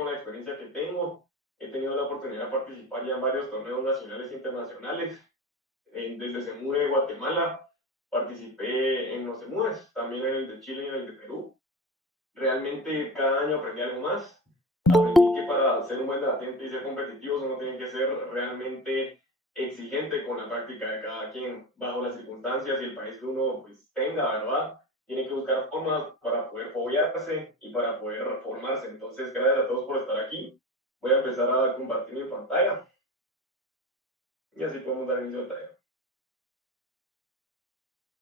con la experiencia que tengo. He tenido la oportunidad de participar ya en varios torneos nacionales e internacionales. Desde Semude de Guatemala, participé en los Semudes, también en el de Chile y en el de Perú. Realmente cada año aprendí algo más. Aprendí que para ser un buen debatiente y ser competitivos uno tiene que ser realmente exigente con la práctica de cada quien, bajo las circunstancias y el país que uno pues, tenga, ¿verdad? Tiene que buscar formas para poder foguearse y para poder formarse. Entonces, gracias a todos por estar aquí. Voy a empezar a compartir mi pantalla y así podemos dar inicio al taller.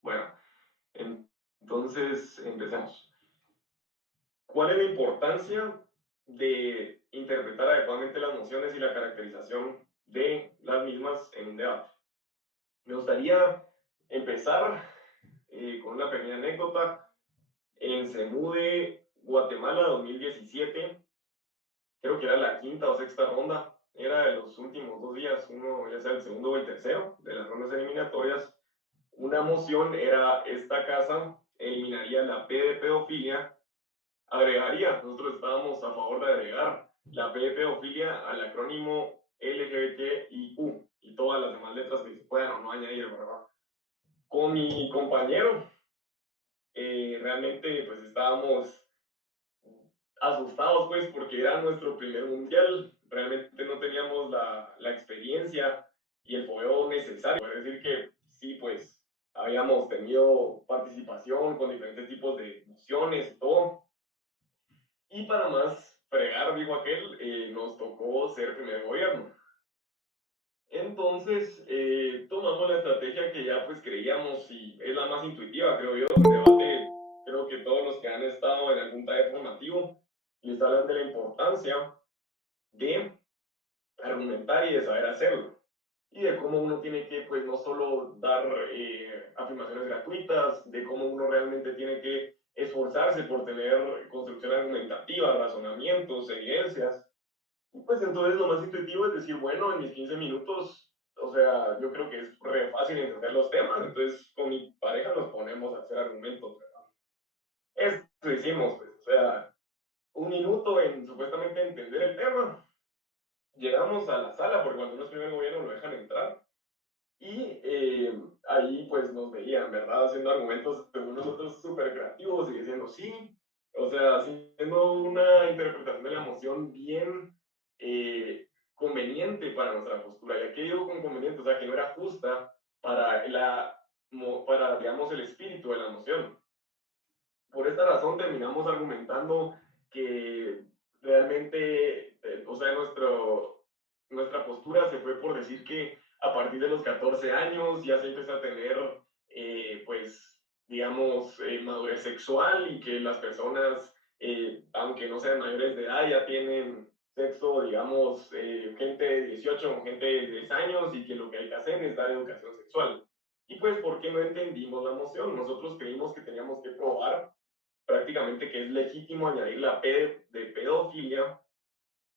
Bueno, entonces empecemos. ¿Cuál es la importancia de interpretar adecuadamente las nociones y la caracterización de las mismas en un debate? Me gustaría empezar con una pequeña anécdota. En Semude, Guatemala 2017, creo que era la quinta o sexta ronda, era de los últimos 2 días, uno ya sea el segundo o el tercero de las rondas eliminatorias. Una moción era: esta casa eliminaría la P de pedofilia, agregaría, nosotros estábamos a favor de agregar la P de pedofilia al acrónimo LGBTIQ y todas las demás letras que se puedan o no añadir, ¿verdad? Con mi compañero, realmente pues estábamos asustados pues porque era nuestro primer mundial, realmente no teníamos la experiencia y el fogueo necesario. Es decir que sí, pues habíamos tenido participación con diferentes tipos de emociones y todo. Y para más fregar, dijo aquel, nos tocó ser primer gobierno. Entonces, tomamos la estrategia que ya pues creíamos y es la más intuitiva, creo yo. En debate, creo que todos los que han estado en algún taller formativo les hablan de la importancia de argumentar y de saber hacerlo. Y de cómo uno tiene que, pues, no solo dar afirmaciones gratuitas, de cómo uno realmente tiene que esforzarse por tener construcción argumentativa, razonamientos, evidencias. Y pues entonces lo más intuitivo es decir, bueno, en mis 15 minutos, o sea, yo creo que es re fácil entender los temas, entonces con mi pareja nos ponemos a hacer argumentos, ¿verdad? Esto hicimos, pues, o sea, 1 minuto en supuestamente entender el tema. Llegamos a la sala, porque cuando uno es primer gobierno lo dejan entrar, y ahí pues nos veían, ¿verdad? Haciendo argumentos según nosotros súper creativos y diciendo sí, o sea, haciendo una interpretación de la emoción bien conveniente para nuestra postura. ¿Y a qué digo con conveniente? O sea, que no era justa para, para, digamos, el espíritu de la emoción. Por esta razón terminamos argumentando que realmente, o sea, nuestra postura se fue por decir que a partir de los 14 años ya se empieza a tener, pues, digamos, madurez sexual y que las personas, aunque no sean mayores de edad, ya tienen sexo, digamos, gente de 18 o gente de 10 años y que lo que hay que hacer es dar educación sexual. Y pues, ¿por qué no entendimos la moción? Nosotros creímos que teníamos que probar prácticamente que es legítimo añadir la P de pedofilia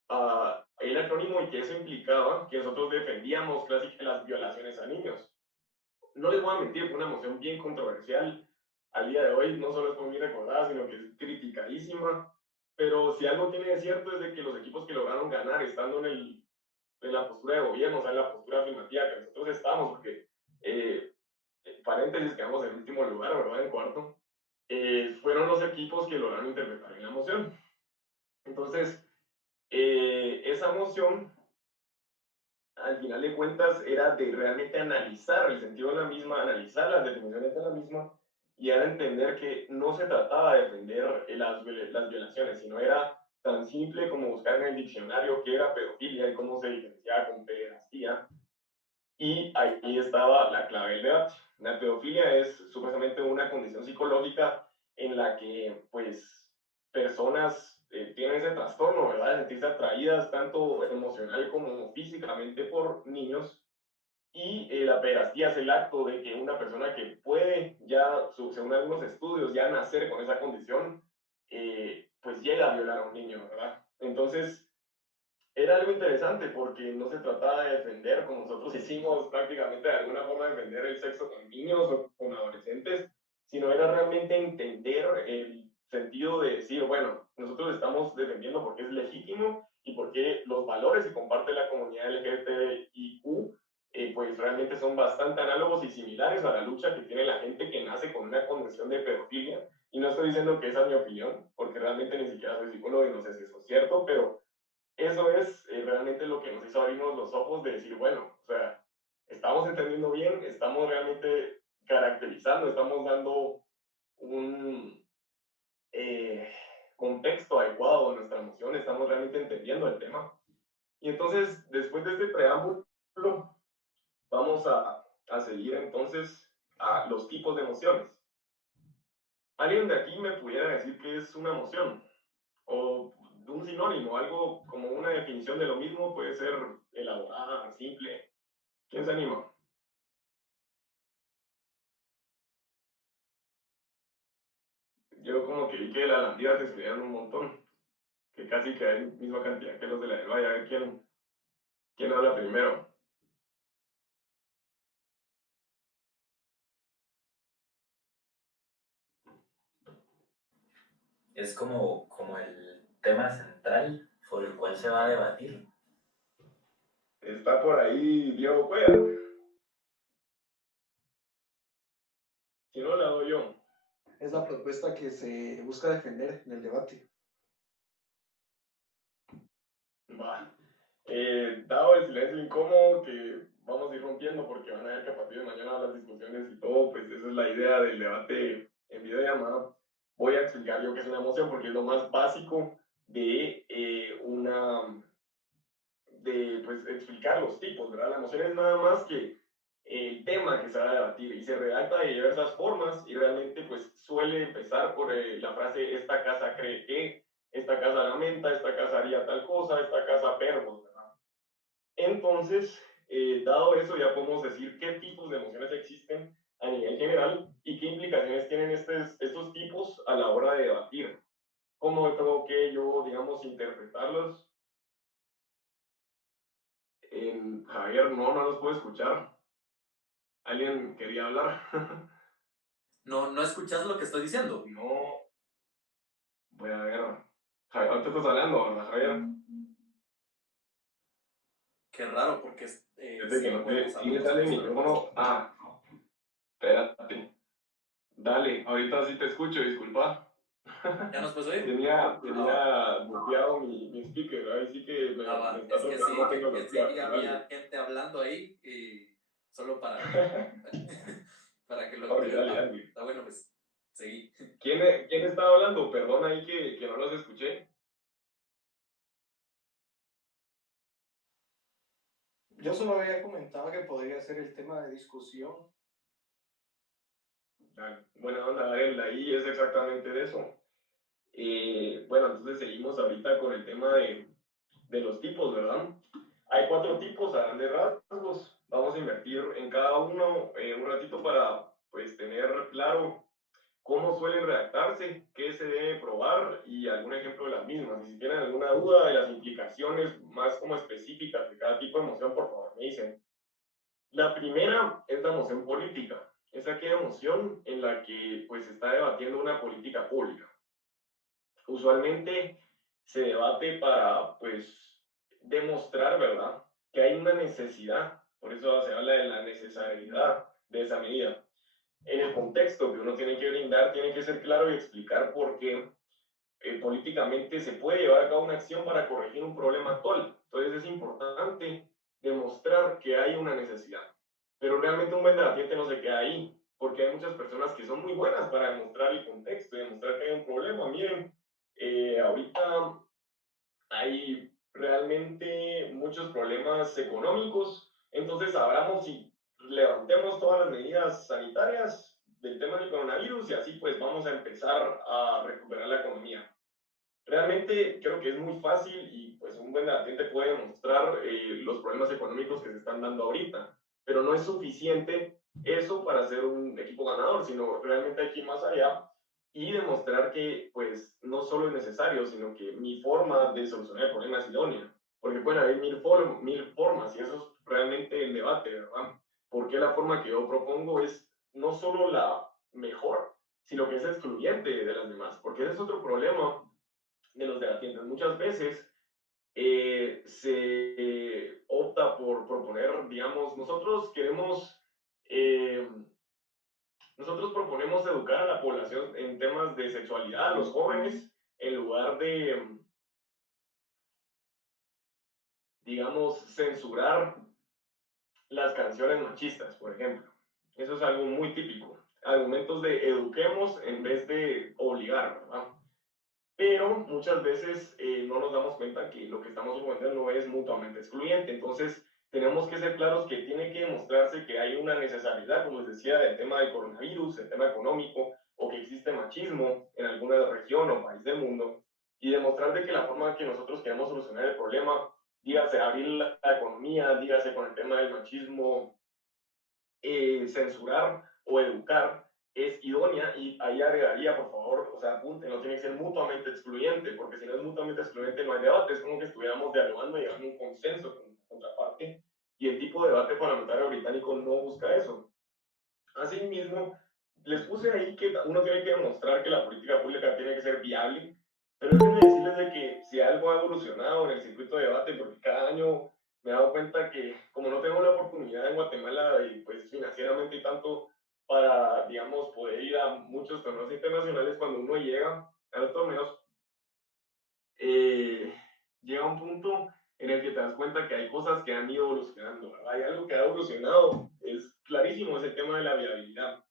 a el acrónimo y que eso implicaba que nosotros defendíamos casi las violaciones a niños. No les voy a mentir, fue una moción bien controversial. Al día de hoy no solo es muy recordada, sino que es criticadísima. Pero si algo tiene de cierto es de que los equipos que lograron ganar estando en la postura de gobierno, o sea, en la postura afirmativa que nosotros estamos, porque paréntesis, quedamos en último lugar, ¿verdad? En cuarto. Fueron los equipos que lograron interpretar bien la moción. Entonces, esa moción, al final de cuentas, era de realmente analizar el sentido de la misma, analizar las definiciones de la misma y era entender que no se trataba de defender las violaciones, sino era tan simple como buscar en el diccionario qué era pedofilia y cómo se diferenciaba con pederastía. Y ahí estaba la clave del debate. La pedofilia es supuestamente una condición psicológica en la que, pues, personas tienen ese trastorno, ¿verdad? De sentirse atraídas tanto emocional como físicamente por niños. Y la pederastía es el acto de que una persona que puede ya, según algunos estudios, ya nacer con esa condición, pues llega a violar a un niño, ¿verdad? Entonces, era algo interesante porque no se trataba de defender, como nosotros hicimos prácticamente de alguna forma, defender el sexo con niños o con adolescentes, sino era realmente entender el sentido de decir, bueno, nosotros nosotros estamos defendiendo porque es legítimo y porque los valores que comparte la comunidad LGBTIQ pues realmente son bastante análogos y similares a la lucha que tiene la gente que nace con una condición de pedofilia. Y no estoy diciendo que esa es mi opinión, porque realmente ni siquiera soy psicólogo y no sé si eso es cierto, pero eso es realmente lo que nos hizo abrirnos los ojos de decir, bueno, o sea, estamos entendiendo bien, estamos realmente caracterizando, estamos dando un contexto adecuado a nuestra emoción, estamos realmente entendiendo el tema. Y entonces, después de este preámbulo, vamos a seguir entonces a los tipos de emociones. ¿Alguien de aquí me pudiera decir qué es una emoción? O un sinónimo, algo como una definición de lo mismo, puede ser elaborada, simple. ¿Quién se anima? Yo como que vi que de la Landía se escribieron un montón, que casi que hay misma cantidad que los de la del Valle. A ver quién habla primero. Es como el tema central por el cual se va a debatir. Está por ahí Diego Cuellar. Si no, la doy yo. Es la propuesta que se busca defender en el debate. Va. Dado el silencio incómodo que vamos a ir rompiendo porque van a ver que a partir de mañana las discusiones y todo, pues esa es la idea del debate en videollamada. Voy a explicar yo qué es una emoción porque es lo más básico de de pues explicar los tipos, ¿verdad? La emoción es nada más que el tema que se va a debatir y se redacta de diversas formas y realmente pues suele empezar por la frase esta casa cree que, esta casa lamenta, esta casa haría tal cosa, esta casa verbos, ¿verdad? Entonces, dado eso, ya podemos decir qué tipos de emociones existen a nivel general y qué implicaciones tienen estos tipos a la hora de debatir. ¿Cómo tengo que yo, digamos, interpretarlos? Javier, no los puedo escuchar. ¿Alguien quería hablar? ¿No escuchas lo que estoy diciendo? No, voy a ver. Javier, ahorita estás hablando, ¿verdad, Javier? Qué raro, porque Fíjate que sí no podemos te... Sí hablar me los sale el dos, pero no micrófono. escucho. Ah, espérate. Dale, ahorita sí te escucho, disculpa. ¿Ya nos puedes oír? Ah, tenía bloqueado mi speaker, ahí sí que me va. está Es que tocando sí, la que sí tecnología. había Dale. gente hablando ahí y solo para que lo Sorry, active. dale, Va, dale. está bueno, pues seguí. ¿Quién estaba hablando? Perdón ahí que no los escuché. Yo solo había comentado que podría ser el tema de discusión. Dale. Buena onda, Ariel, ahí es exactamente de eso. Bueno, entonces seguimos ahorita con el tema de los tipos, ¿verdad? Hay 4 tipos a grandes rasgos. Vamos a invertir en cada uno un ratito para pues tener claro cómo suelen redactarse, qué se debe probar y algún ejemplo de las mismas. Y si tienen alguna duda de las implicaciones más como específicas de cada tipo de emoción, por favor me dicen. La primera es la emoción política. Es aquella emoción en la que pues se está debatiendo una política pública. Usualmente se debate para pues demostrar, ¿verdad?, que hay una necesidad. Por eso se habla de la necesidad de esa medida. En el contexto que uno tiene que brindar, tiene que ser claro y explicar por qué políticamente se puede llevar a cabo una acción para corregir un problema actual. Entonces es importante demostrar que hay una necesidad. Pero realmente un buen debatiente no se queda ahí, porque hay muchas personas que son muy buenas para demostrar el contexto y demostrar que hay un problema. Miren, ahorita hay realmente muchos problemas económicos, entonces hablamos y levantemos todas las medidas sanitarias del tema del coronavirus y así pues vamos a empezar a recuperar la economía. Realmente creo que es muy fácil y pues un buen debate puede demostrar los problemas económicos que se están dando ahorita, pero no es suficiente eso para ser un equipo ganador, sino realmente hay que ir más allá y demostrar que pues no solo es necesario, sino que mi forma de solucionar el problema es idónea, porque pueden haber mil formas y eso es realmente el debate, ¿verdad? Porque la forma que yo propongo es no solo la mejor, sino que es excluyente de las demás, porque ese es otro problema de los debatientes. Muchas veces se opta por proponer, digamos, eh, nosotros proponemos educar a la población en temas de sexualidad, a los jóvenes, en lugar de, digamos, censurar las canciones machistas, por ejemplo. Eso es algo muy típico. Argumentos de eduquemos en vez de obligar, ¿verdad? Pero muchas veces no nos damos cuenta que lo que estamos proponiendo no es mutuamente excluyente. Entonces, tenemos que ser claros que tiene que demostrarse que hay una necesidad, como les decía, del tema del coronavirus, el tema económico, o que existe machismo en alguna región o país del mundo, y demostrar de que la forma en que nosotros queremos solucionar el problema, dígase abrir la economía, dígase con el tema del machismo, censurar o educar, es idónea, y ahí agregaría, por favor, o sea, apunte, no tiene que ser mutuamente excluyente, porque si no es mutuamente excluyente no hay debate, es como que estuviéramos dialogando y llegando a un consenso con la contraparte, y el tipo de debate parlamentario británico no busca eso. Asimismo, les puse ahí que uno tiene que demostrar que la política pública tiene que ser viable, pero déjenme decirles de que si algo ha evolucionado en el circuito de debate, porque cada año me he dado cuenta que como no tengo la oportunidad en Guatemala y pues financieramente y tanto para, digamos, poder ir a muchos torneos internacionales, cuando uno llega a los torneos, eh, llega un punto en el que te das cuenta que hay cosas que han ido evolucionando, ¿verdad? Hay algo que ha evolucionado, es clarísimo, es el tema de la viabilidad.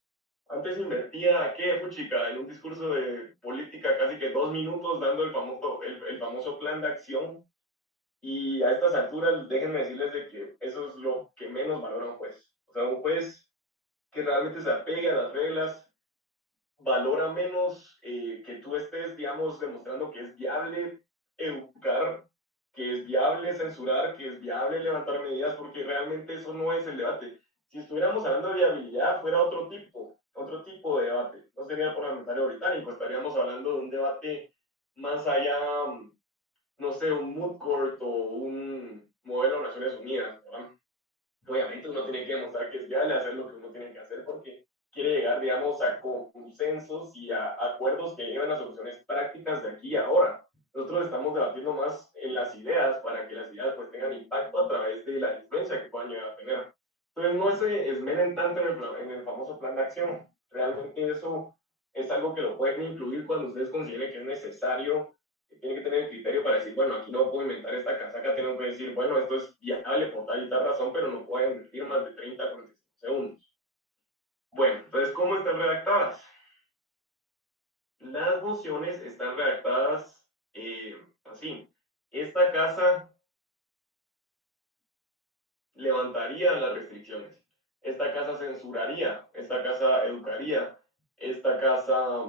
Antes invertía, ¿qué, puchica? En un discurso de política casi que 2 minutos dando el famoso plan de acción. Y a estas alturas, déjenme decirles de que eso es lo que menos valora un juez. O sea, un juez que realmente se apegue a las reglas, valora menos que tú estés, digamos, demostrando que es viable educar, que es viable censurar, que es viable levantar medidas, porque realmente eso no es el debate. Si estuviéramos hablando de viabilidad, fuera otro tipo de debate. No sería el parlamentario británico, estaríamos hablando de un debate más allá, no sé, un moot court o un modelo de Naciones Unidas, ¿verdad? Obviamente uno tiene que demostrar que es viable hacer lo que uno tiene que hacer porque quiere llegar, digamos, a consensos y a acuerdos que lleven a soluciones prácticas de aquí a ahora. Nosotros estamos debatiendo más en las ideas para que las ideas pues tengan impacto a través de la influencia que puedan llegar a tener. Entonces no se esmeren tanto en el famoso plan de acción. Realmente eso es algo que lo pueden incluir cuando ustedes consideren que es necesario, que tienen que tener el criterio para decir, bueno, aquí no puedo inventar esta casaca, tengo que decir, bueno, esto es viable por tal y tal razón, pero no puedo invertir más de 30 a 45 segundos. Bueno, entonces, ¿cómo están redactadas? Las mociones están redactadas así. Esta casa levantaría las restricciones. Esta casa censuraría. Esta casa educaría. Esta casa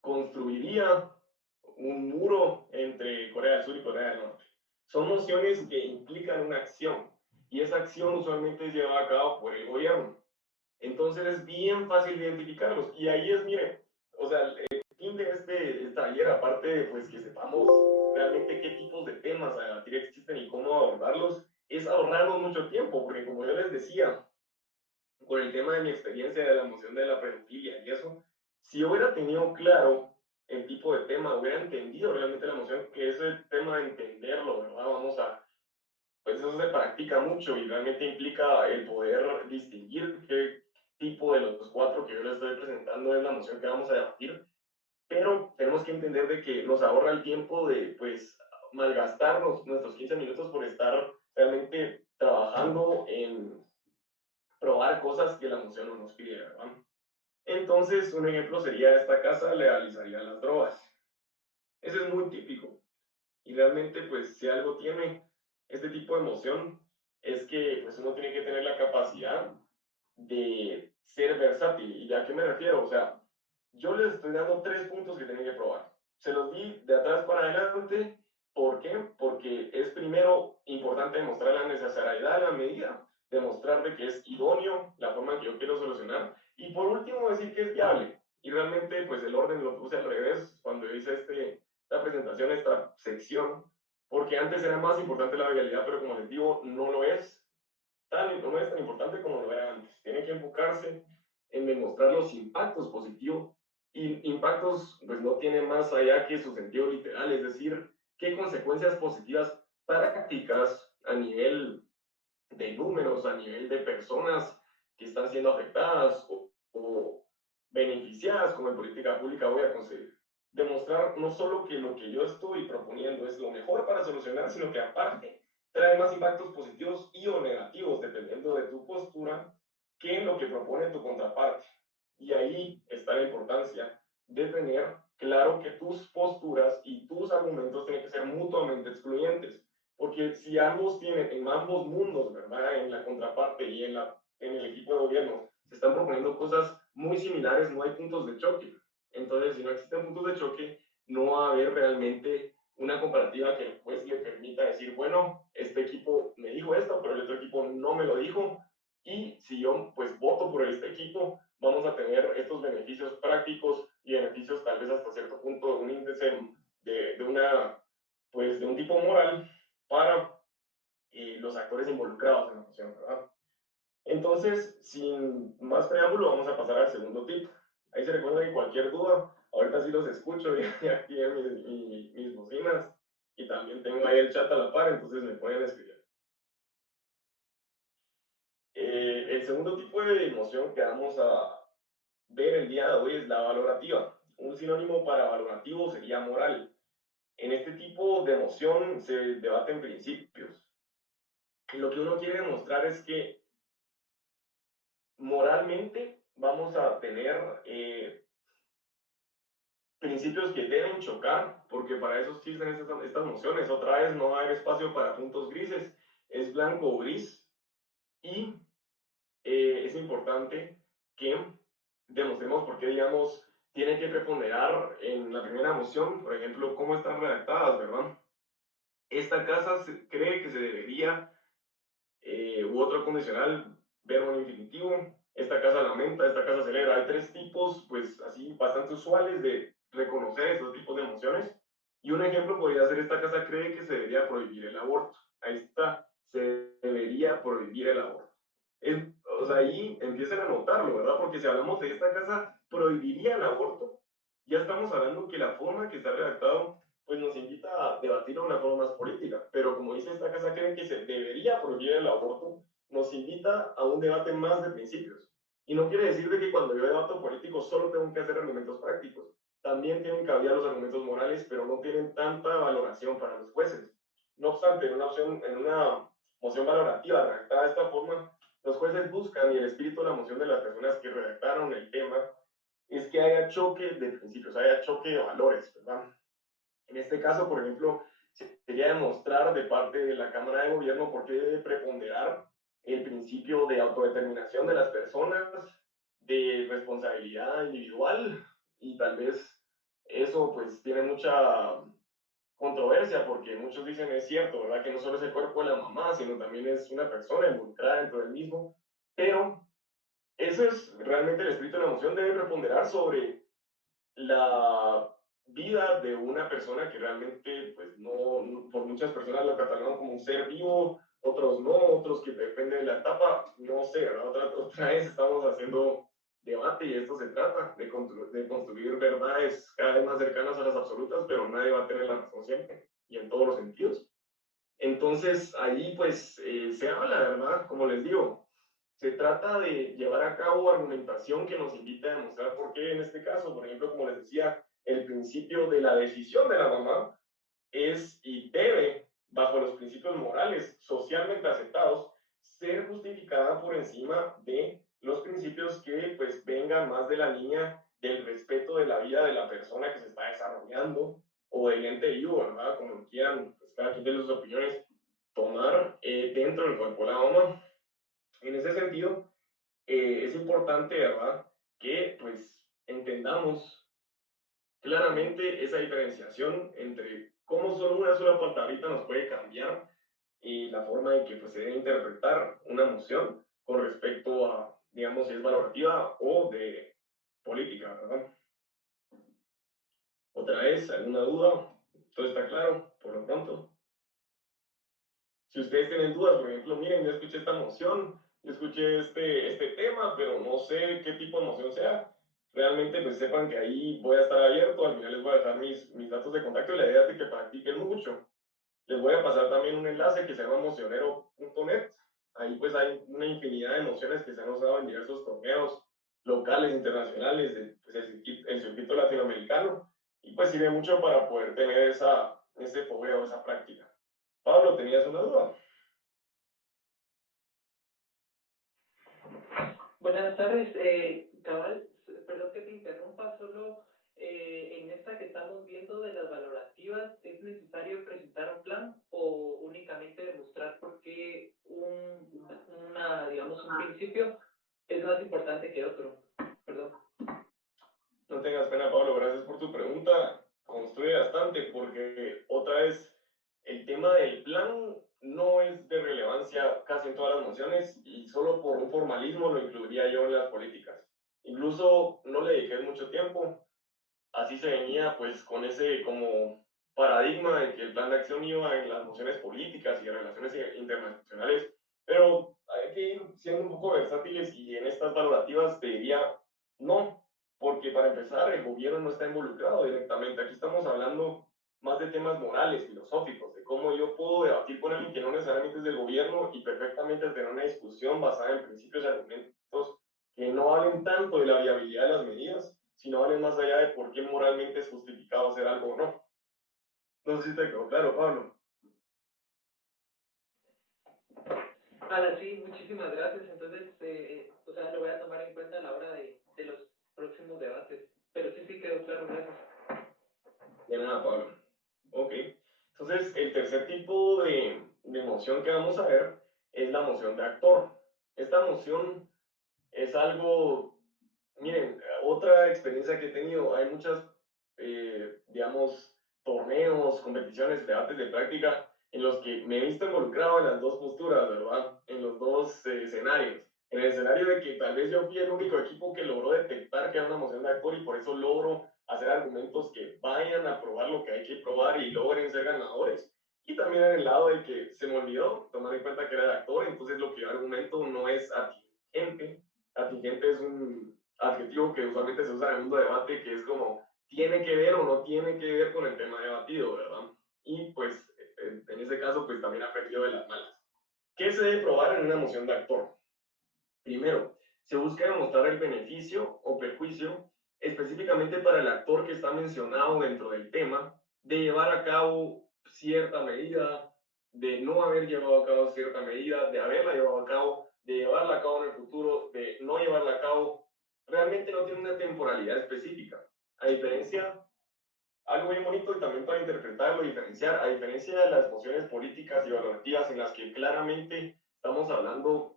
construiría un muro entre Corea del Sur y Corea del Norte. Son mociones que implican una acción y esa acción usualmente es llevada a cabo por el gobierno. Entonces es bien fácil identificarlos y ahí es, mire, o sea, el fin de este taller, aparte de pues que sepamos realmente qué tipos de temas a debatir existen y cómo abordarlos, es ahorrarnos mucho tiempo, porque como yo les decía, con el tema de mi experiencia de la moción de la pedofilia y eso, si yo hubiera tenido claro el tipo de tema, hubiera entendido realmente la moción, que ese tema de entenderlo, ¿verdad? Pues eso se practica mucho y realmente implica el poder distinguir qué tipo de los cuatro que yo les estoy presentando es la moción que vamos a debatir, pero tenemos que entender de que nos ahorra el tiempo de, pues, malgastarnos nuestros 15 minutos por estar realmente trabajando en probar cosas que la moción no nos pide, ¿verdad? Entonces, un ejemplo sería esta casa legalizaría las drogas. Ese es muy típico. Y realmente, pues, si algo tiene este tipo de moción, es que pues uno tiene que tener la capacidad de ser versátil. ¿Y a qué me refiero? O sea, yo les estoy dando 3 puntos que tienen que probar. Se los di de atrás para adelante. ¿Por qué? Porque es primero importante demostrar la necesariedad de la medida, demostrar de que es idóneo la forma en que yo quiero solucionar y por último decir que es viable. Y realmente pues el orden lo puse al revés cuando hice la presentación, esta sección, porque antes era más importante la viabilidad, pero como les digo, no es tan importante como lo era antes. Tiene que enfocarse en demostrar los impactos positivos Y impactos, pues no tiene más allá que su sentido literal, es decir, qué consecuencias positivas prácticas a nivel de números, a nivel de personas que están siendo afectadas o beneficiadas como en política pública voy a conseguir. Demostrar no solo que lo que yo estoy proponiendo es lo mejor para solucionar, sino que aparte trae más impactos positivos y o negativos, dependiendo de tu postura, que en lo que propone tu contraparte. Y ahí está la importancia de tener claro que tus posturas y tus argumentos tienen que ser mutuamente excluyentes. Porque si ambos tienen, en ambos mundos, ¿verdad? En la contraparte y en el equipo de gobierno, se están proponiendo cosas muy similares, no hay puntos de choque. Entonces, si no existen puntos de choque, no va a haber realmente una comparativa que pues le permita decir, bueno, este equipo me dijo esto, pero el otro equipo no me lo dijo, y si yo pues voto por este equipo, vamos a tener estos beneficios prácticos y beneficios tal vez hasta cierto punto, un índice de un tipo moral para los actores involucrados en la moción, ¿verdad? Entonces, sin más preámbulo, vamos a pasar al segundo tip. Ahí se recuerda que cualquier duda, ahorita sí los escucho y aquí en mis bocinas y también tengo ahí el chat a la par, entonces me pueden escribir. El segundo tipo de emoción que vamos a ver el día de hoy es la valorativa. Un sinónimo para valorativo sería moral. En este tipo de emoción se debaten principios. Y lo que uno quiere demostrar es que moralmente vamos a tener principios que deben chocar, porque para eso existen estas nociones. Otra vez, no hay espacio para puntos grises, es blanco o gris, y es importante que demostremos por qué, digamos, tiene que preponderar en la primera moción, por ejemplo, cómo están redactadas, ¿verdad? Esta casa cree que se debería, u otro condicional, verbo en infinitivo, esta casa lamenta, esta casa celebra. Hay tres tipos, pues así, bastante usuales de reconocer estos tipos de emociones. Y un ejemplo podría ser: esta casa cree que se debería prohibir el aborto. Ahí está, se debería prohibir el aborto. O sea, ahí empiecen a notarlo, ¿verdad? Porque si hablamos de esta casa prohibiría el aborto, ya estamos hablando que la forma que está redactado pues nos invita a debatirlo de una forma más política. Pero como dice esta casa, creen que se debería prohibir el aborto, nos invita a un debate más de principios. Y no quiere decir de que cuando yo debato político solo tengo que hacer argumentos prácticos. También tienen cabida los argumentos morales, pero no tienen tanta valoración para los jueces. No obstante, en una moción valorativa redactada de esta forma, los jueces buscan, y el espíritu de la moción de las personas que redactaron el tema, es que haya choque de principios, haya choque de valores, ¿verdad? En este caso, por ejemplo, sería demostrar de parte de la Cámara de Gobierno por qué debe preponderar el principio de autodeterminación de las personas, de responsabilidad individual, y tal vez eso pues tiene mucha controversia porque muchos dicen es cierto, ¿verdad? Que no solo es el cuerpo de la mamá, sino también es una persona involucrada dentro del mismo, pero eso es realmente el espíritu de la emoción, debe preponderar sobre la vida de una persona que realmente, pues no, por muchas personas lo catalogan como un ser vivo, otros no, otros que depende de la etapa, no sé, ¿verdad? Otra vez estamos haciendo debate y esto se trata de construir verdades cada vez más cercanas a las absolutas, pero nadie va a tener la razón siempre y en todos los sentidos. Entonces ahí pues se habla, ¿verdad? Como les digo, se trata de llevar a cabo argumentación que nos invite a demostrar por qué en este caso, por ejemplo, como les decía, el principio de la decisión de la mamá es y debe, bajo los principios morales socialmente aceptados, ser justificada por encima de los principios que pues vengan más de la línea del respeto de la vida de la persona que se está desarrollando o del ente vivo, ¿verdad? Como quieran, pues cada quien tiene sus opiniones, tomar dentro del cuerpo de la mamá. En ese sentido, es importante, ¿verdad?, que pues entendamos claramente esa diferenciación entre cómo solo una sola palabrita nos puede cambiar la forma en que pues, se debe interpretar una moción con respecto a, digamos, si es valorativa o de política, ¿verdad? Otra vez, ¿alguna duda? ¿Todo está claro por lo pronto? Si ustedes tienen dudas, por ejemplo, miren, yo escuché esta moción, yo escuché este tema, pero no sé qué tipo de moción sea, realmente pues sepan que ahí voy a estar abierto, al final les voy a dejar mis datos de contacto y la idea es de que practiquen mucho. Les voy a pasar también un enlace que se llama mocionero.net. Ahí pues hay una infinidad de emociones que se han usado en diversos torneos locales, internacionales, de, pues, el circuito latinoamericano. Y pues sirve mucho para poder tener ese fogueo, esa práctica. Pablo, ¿tenías una duda? Buenas tardes, cabal, perdón que te interrumpa, solo en esta que estamos viendo de las valorativas, ¿es necesario presentar un plan o únicamente demostrar por qué digamos, un principio es más importante que otro? Perdón. No tengas pena, Pablo, gracias por tu pregunta. Construye bastante porque otra vez el tema del plan no es de relevancia casi en todas las mociones y solo por un formalismo lo incluiría yo en las políticas. Incluso no le dediqué mucho tiempo, así se venía pues con ese como paradigma de que el plan de acción iba en las mociones políticas y relaciones internacionales, pero hay que ir siendo un poco versátiles y en estas valorativas te diría no, porque para empezar el gobierno no está involucrado directamente, aquí estamos hablando más de temas morales, filosóficos, de cómo yo puedo debatir con alguien que no necesariamente es del gobierno y perfectamente tener una discusión basada en principios y argumentos que no hablen tanto de la viabilidad de las medidas, sino hablen más allá de por qué moralmente es justificado hacer algo o no. No sé si te quedó claro, Pablo. Ahora sí, muchísimas gracias. Entonces, o sea, lo voy a tomar en cuenta a la hora de los próximos debates. Pero sí, sí quedó claro, gracias. De nada, Pablo. Ok. Entonces, el tercer tipo de moción que vamos a ver es la moción de actor. Esta moción es algo, miren, otra experiencia que he tenido, hay muchas, digamos, torneos, competiciones, debates de práctica en los que me he visto involucrado en las dos posturas, ¿verdad? En los dos escenarios. En el escenario de que tal vez yo fui el único equipo que logró detectar que era una moción de actor y por eso logro hacer argumentos que vayan a probar lo que hay que probar y logren ser ganadores. Y también en el lado de que se me olvidó tomar en cuenta que era de actor, entonces lo que yo argumento no es atingente. Atingente es un adjetivo que usualmente se usa en el mundo de debate, que es como tiene que ver o no tiene que ver con el tema debatido, ¿verdad? Y pues en ese caso pues también ha perdido de las malas. ¿Qué se debe probar en una moción de actor? Primero, se busca demostrar el beneficio o perjuicio específicamente para el actor que está mencionado dentro del tema de llevar a cabo cierta medida, de no haber llevado a cabo cierta medida, de haberla llevado a cabo, de llevarla a cabo en el futuro, de no llevarla a cabo. Realmente no tiene una temporalidad específica. A diferencia, algo bien bonito y también para interpretarlo, diferenciar, a diferencia de las mociones políticas y valorativas en las que claramente estamos hablando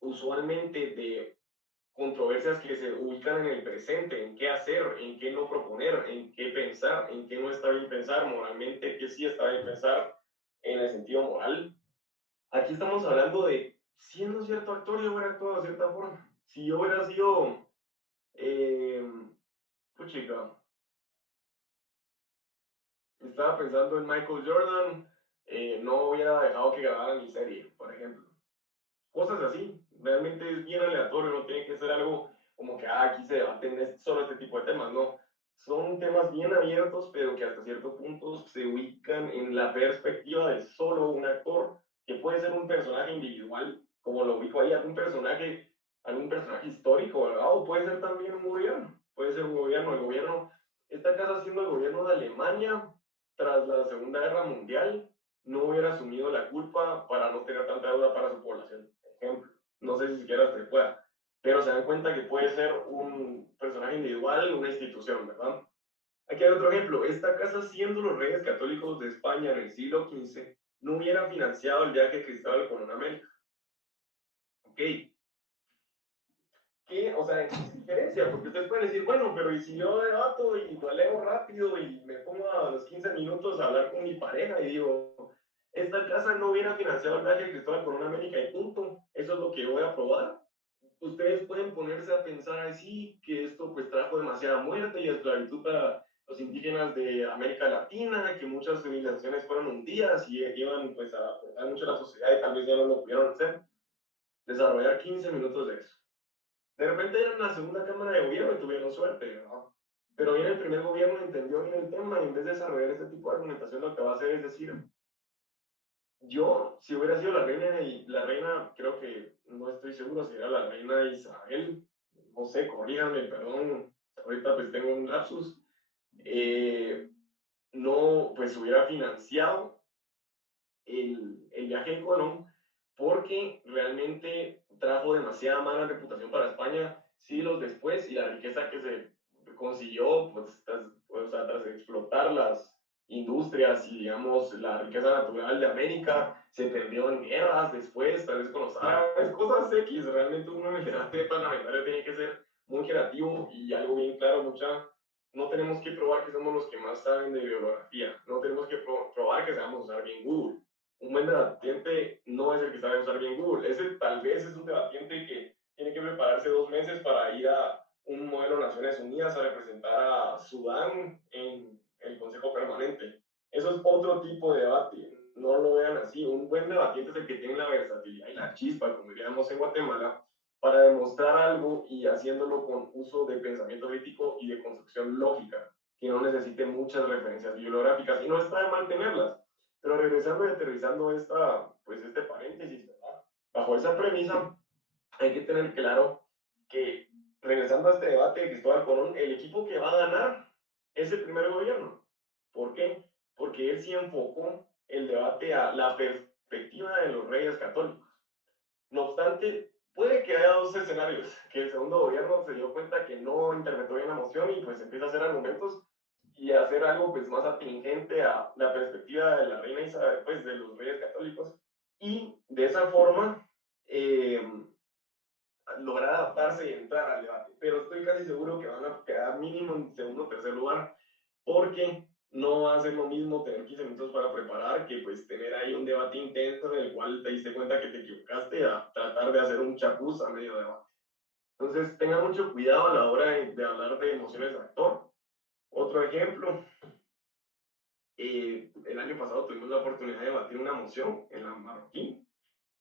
usualmente de controversias que se ubican en el presente, en qué hacer, en qué no proponer, en qué pensar, en qué no está bien pensar, moralmente, qué sí está bien pensar en el sentido moral. Aquí estamos hablando de, siendo cierto actor, yo hubiera actuado de cierta forma. Si yo hubiera sido, chica, estaba pensando en Michael Jordan, no hubiera dejado que grabara mi serie, por ejemplo. Cosas así. Realmente es bien aleatorio, no tiene que ser algo como que aquí se debaten solo este tipo de temas, no. Son temas bien abiertos, pero que hasta cierto punto se ubican en la perspectiva de solo un actor, que puede ser un personaje individual, como lo ubico ahí, algún personaje histórico, ¿verdad? O puede ser también un gobierno, puede ser un gobierno, el gobierno, esta casa siendo el gobierno de Alemania tras la Segunda Guerra Mundial, no hubiera asumido la culpa para no tener tanta deuda para su población ejemplo. No sé si siquiera se pueda, pero se dan cuenta que puede ser un personaje individual, una institución, ¿verdad? Aquí hay otro ejemplo. Esta casa, siendo los reyes católicos de España en el siglo XV, no hubiera financiado el viaje de Cristóbal Colón a América. Ok. ¿Qué? O sea, ¿qué diferencia? Porque ustedes pueden decir, bueno, pero ¿y si yo debato y lo leo rápido y me pongo a los 15 minutos a hablar con mi pareja y digo, esta casa no hubiera financiado el viaje de Cristóbal Colón a América y punto, eso es lo que yo voy a probar? Ustedes pueden ponerse a pensar así, que esto pues trajo demasiada muerte y esclavitud para los indígenas de América Latina, que muchas civilizaciones fueron hundidas y iban pues a aportar mucho a la sociedad y tal vez ya no lo pudieron hacer. Desarrollar 15 minutos de eso. De repente eran la segunda cámara de gobierno y tuvieron suerte, ¿verdad? Pero bien el primer gobierno entendió bien el tema y en vez de desarrollar este tipo de argumentación lo que va a hacer es decir, yo, si hubiera sido la reina, y la reina, creo que, no estoy seguro si era la reina Isabel, no sé, corríjanme, perdón, ahorita pues tengo un lapsus, no, pues hubiera financiado el viaje de Colón porque realmente trajo demasiada mala reputación para España siglos después y la riqueza que se consiguió pues, tras explotar las industrias y digamos la riqueza natural de América se perdió en guerras después, tal vez con los árabes, cosas X, realmente uno en el debate parlamentario tiene que ser muy creativo y algo bien claro, no tenemos que probar que somos los que más saben de bibliografía, no tenemos que probar que sabemos usar bien Google. Un buen debatiente no es el que sabe usar bien Google. Ese tal vez es un debatiente que tiene que prepararse 2 meses para ir a un modelo de Naciones Unidas a representar a Sudán en el Consejo Permanente. Eso es otro tipo de debate. No lo vean así. Un buen debatiente es el que tiene la versatilidad y la chispa, como diríamos en Guatemala, para demostrar algo y haciéndolo con uso de pensamiento crítico y de construcción lógica, que no necesite muchas referencias bibliográficas. Y no está de mal tenerlas. Pero regresando y aterrizando pues este paréntesis, ¿verdad? Bajo esa premisa, hay que tener claro que, regresando a este debate de Cristóbal Colón, el equipo que va a ganar es el primer gobierno. ¿Por qué? Porque él sí enfocó el debate a la perspectiva de los reyes católicos. No obstante, puede que haya dos escenarios, que el segundo gobierno se dio cuenta que no interpretó bien la moción y pues empieza a hacer argumentos y a hacer algo pues más atingente a la perspectiva de la reina Isabel, pues de los reyes católicos, y de esa forma lograr adaptarse y entrar al debate. Pero estoy casi seguro que van a quedar mínimo en segundo o tercer lugar, porque no va a ser lo mismo tener 15 minutos para preparar que pues tener ahí un debate intenso en el cual te diste cuenta que te equivocaste a tratar de hacer un chapuz a medio debate. Entonces tengan mucho cuidado a la hora de hablar de emociones de actor. Otro ejemplo, el año pasado tuvimos la oportunidad de debatir una moción en la Marroquín.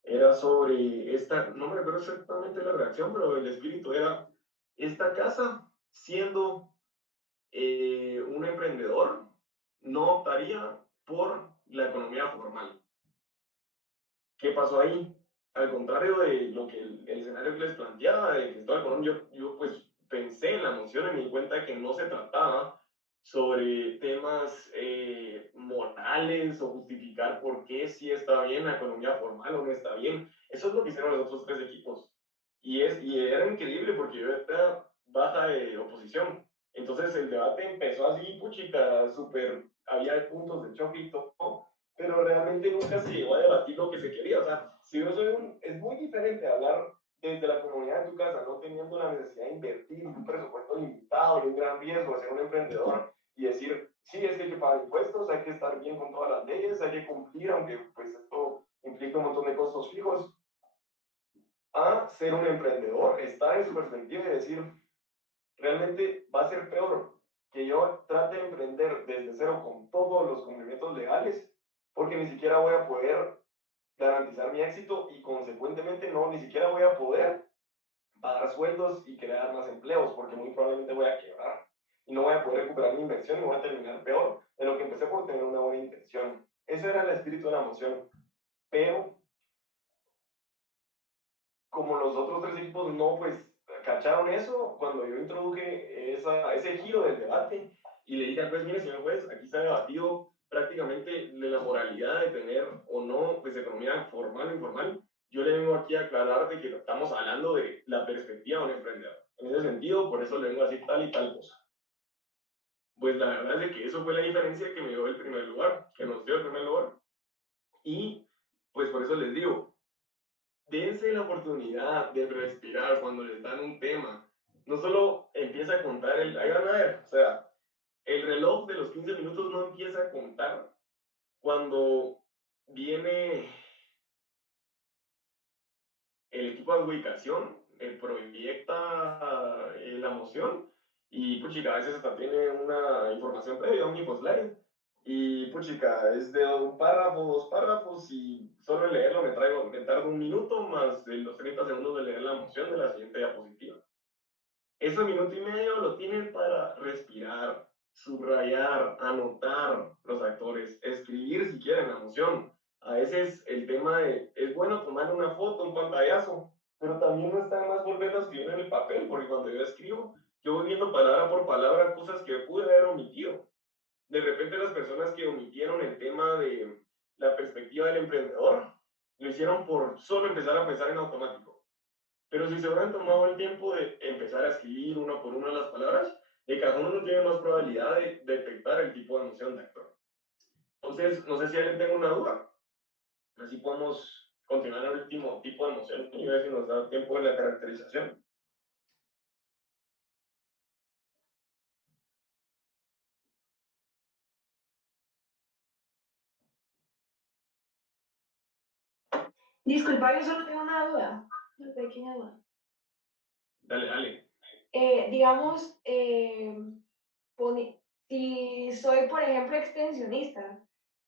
Era sobre esta, no me recuerdo exactamente la reacción, pero el espíritu era, esta casa, siendo un emprendedor, no optaría por la economía formal. ¿Qué pasó ahí? Al contrario de lo que el escenario que les planteaba, de Cristóbal Colón, yo pues pensé en la moción y me di cuenta que no se trataba sobre temas morales o justificar por qué sí está bien la economía formal o no está bien. Eso es lo que hicieron los otros tres equipos. Y era increíble porque yo era baja de oposición. Entonces el debate empezó así, puchica, súper, había puntos de choque y todo, pero realmente nunca se llegó a debatir lo que se quería. O sea, si yo soy es muy diferente hablar desde la comunidad de tu casa, no teniendo la necesidad de invertir un presupuesto limitado y un gran riesgo de ser un emprendedor y decir, sí, es que hay que pagar impuestos, hay que estar bien con todas las leyes, hay que cumplir, aunque pues esto implica un montón de costos fijos, a ser un emprendedor, estar en su perspectiva y decir, realmente va a ser peor que yo trate de emprender desde cero con todos los cumplimientos legales, porque ni siquiera voy a poder garantizar mi éxito y consecuentemente no, ni siquiera voy a poder pagar sueldos y crear más empleos, porque muy probablemente voy a quebrar y no voy a poder recuperar mi inversión y voy a terminar peor de lo que empecé por tener una buena intención. Ese era el espíritu de la moción, pero como los otros tres equipos no, pues cacharon eso cuando yo introduje ese giro del debate y le dije al juez, mire señor juez, aquí se ha debatido prácticamente de la moralidad de tener o no pues economía formal o informal. Yo le vengo aquí a aclarar de que estamos hablando de la perspectiva de un emprendedor. En ese sentido, por eso le vengo a decir tal y tal cosa. Pues la verdad es que eso fue la diferencia que me dio el primer lugar, que nos dio el primer lugar. Y pues por eso les digo, dense la oportunidad de respirar cuando les dan un tema. No solo empieza a contar ahí van a ver, o sea, el reloj de los 15 minutos no empieza a contar cuando viene el equipo de adjudicación, proyecta la moción y puchica, a veces hasta tiene una información previa, un infoslide. Y puchica, es de un párrafo, 2 párrafos y solo en leerlo me tardo un minuto más de los 30 segundos de leer la moción de la siguiente diapositiva. Ese minuto y medio lo tienen para respirar, subrayar, anotar los actores, escribir si quieren la emoción. A veces el tema es bueno tomar una foto, un pantallazo, pero también no está de más volverlo a escribir en el papel, porque cuando yo escribo, yo voy viendo palabra por palabra cosas que pude haber omitido. De repente las personas que omitieron el tema de la perspectiva del emprendedor, lo hicieron por solo empezar a pensar en automático. Pero si se hubieran tomado el tiempo de empezar a escribir una por una las palabras, de cajón uno tiene más probabilidad de detectar el tipo de emoción de actor. Entonces, no sé si alguien tenga una duda. Así podemos continuar el último tipo de emoción y ver si nos da tiempo en la caracterización. Disculpa, yo solo tengo una duda, una pequeña duda. Dale, dale. Digamos, si soy, por ejemplo, extensionista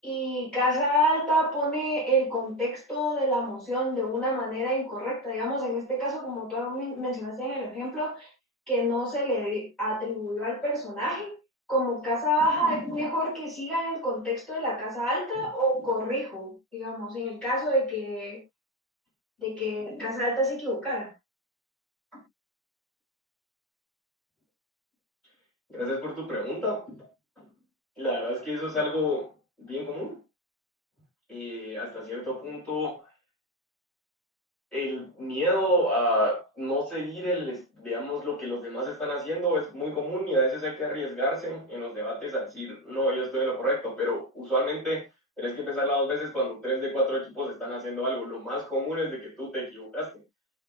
y Casa Alta pone el contexto de la emoción de una manera incorrecta, digamos, en este caso, como tú mencionaste en el ejemplo, que no se le atribuyó al personaje, como Casa Baja, ¿es mejor que siga en el contexto de la Casa Alta o corrijo, digamos, en el caso de que Casa Alta se equivocara? Gracias por tu pregunta. La verdad es que eso es algo bien común. Hasta cierto punto, el miedo a no seguir digamos, lo que los demás están haciendo es muy común y a veces hay que arriesgarse en los debates a decir, no, yo estoy en lo correcto, pero usualmente tienes que pensarla dos veces cuando 3 de 4 equipos están haciendo algo. Lo más común es de que tú te equivocaste.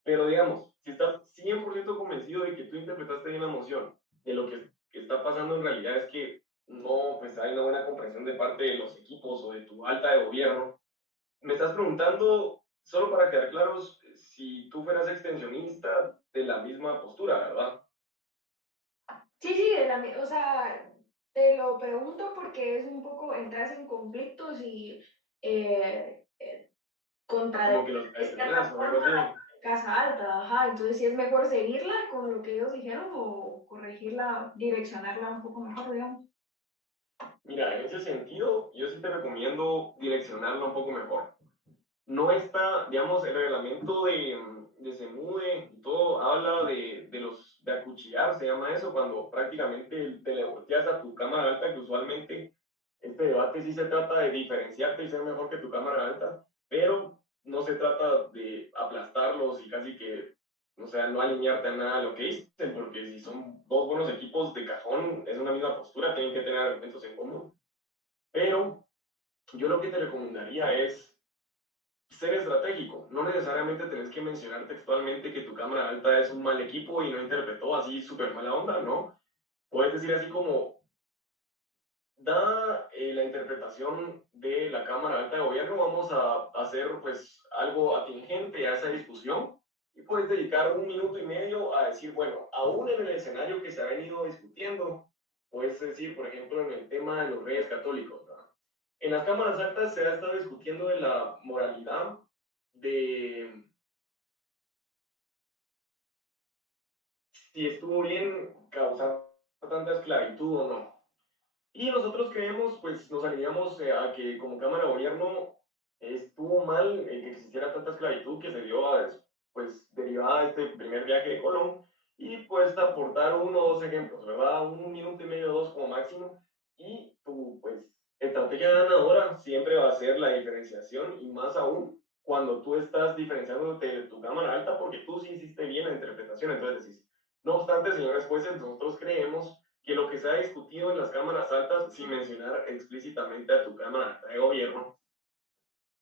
Pero digamos, si estás 100% convencido de que tú interpretaste bien la emoción, de lo que está pasando en realidad es que no, pues hay una buena comprensión de parte de los equipos o de tu alta de gobierno. Me estás preguntando, solo para quedar claros, si tú fueras extensionista de la misma postura, ¿verdad? Sí, sí, o sea, te lo pregunto porque es un poco entras en conflictos y contra Como que los de cierta traicioneras o algo forma así. Casa Alta, ajá, entonces si es mejor seguirla con lo que ellos dijeron o corregirla, direccionarla un poco mejor, digamos. Mira, en ese sentido, yo sí te recomiendo direccionarlo un poco mejor. No está, digamos, el reglamento de Semude y todo habla de acuchillar, se llama eso, cuando prácticamente te le volteas a tu cámara alta, que usualmente este debate sí se trata de diferenciarte y ser mejor que tu cámara alta, pero no se trata de aplastarlos y casi que, o sea, no alinearte a nada de lo que dicen, porque si son dos buenos equipos de cajón, es una misma postura, tienen que tener argumentos en común. Pero yo lo que te recomendaría es ser estratégico. No necesariamente tenés que mencionar textualmente que tu cámara alta es un mal equipo y no interpretó así súper mala onda, ¿no? Puedes decir así como, dada la interpretación de la Cámara Alta de Gobierno, vamos a hacer pues algo atingente a esa discusión y puedes dedicar 1 minuto y medio a decir, bueno, aún en el escenario que se ha venido discutiendo, puedes decir, por ejemplo, en el tema de los reyes católicos, ¿verdad? En las cámaras altas se ha estado discutiendo de la moralidad de si estuvo bien causar tanta esclavitud o no. Y nosotros creemos, pues nos alineamos a que como Cámara de Gobierno estuvo mal que existiera tanta esclavitud que se dio pues derivada de este primer viaje de Colón y pues aportar 1 o 2 ejemplos, ¿verdad? 1 minuto y medio, 2 como máximo. Y tu pues estrategia ganadora siempre va a ser la diferenciación y más aún cuando tú estás diferenciándote de tu cámara alta porque tú sí hiciste bien la interpretación. Entonces decís, no obstante, señores jueces, nosotros creemos que lo que se ha discutido en las cámaras altas, sin mencionar explícitamente a tu cámara alta de gobierno,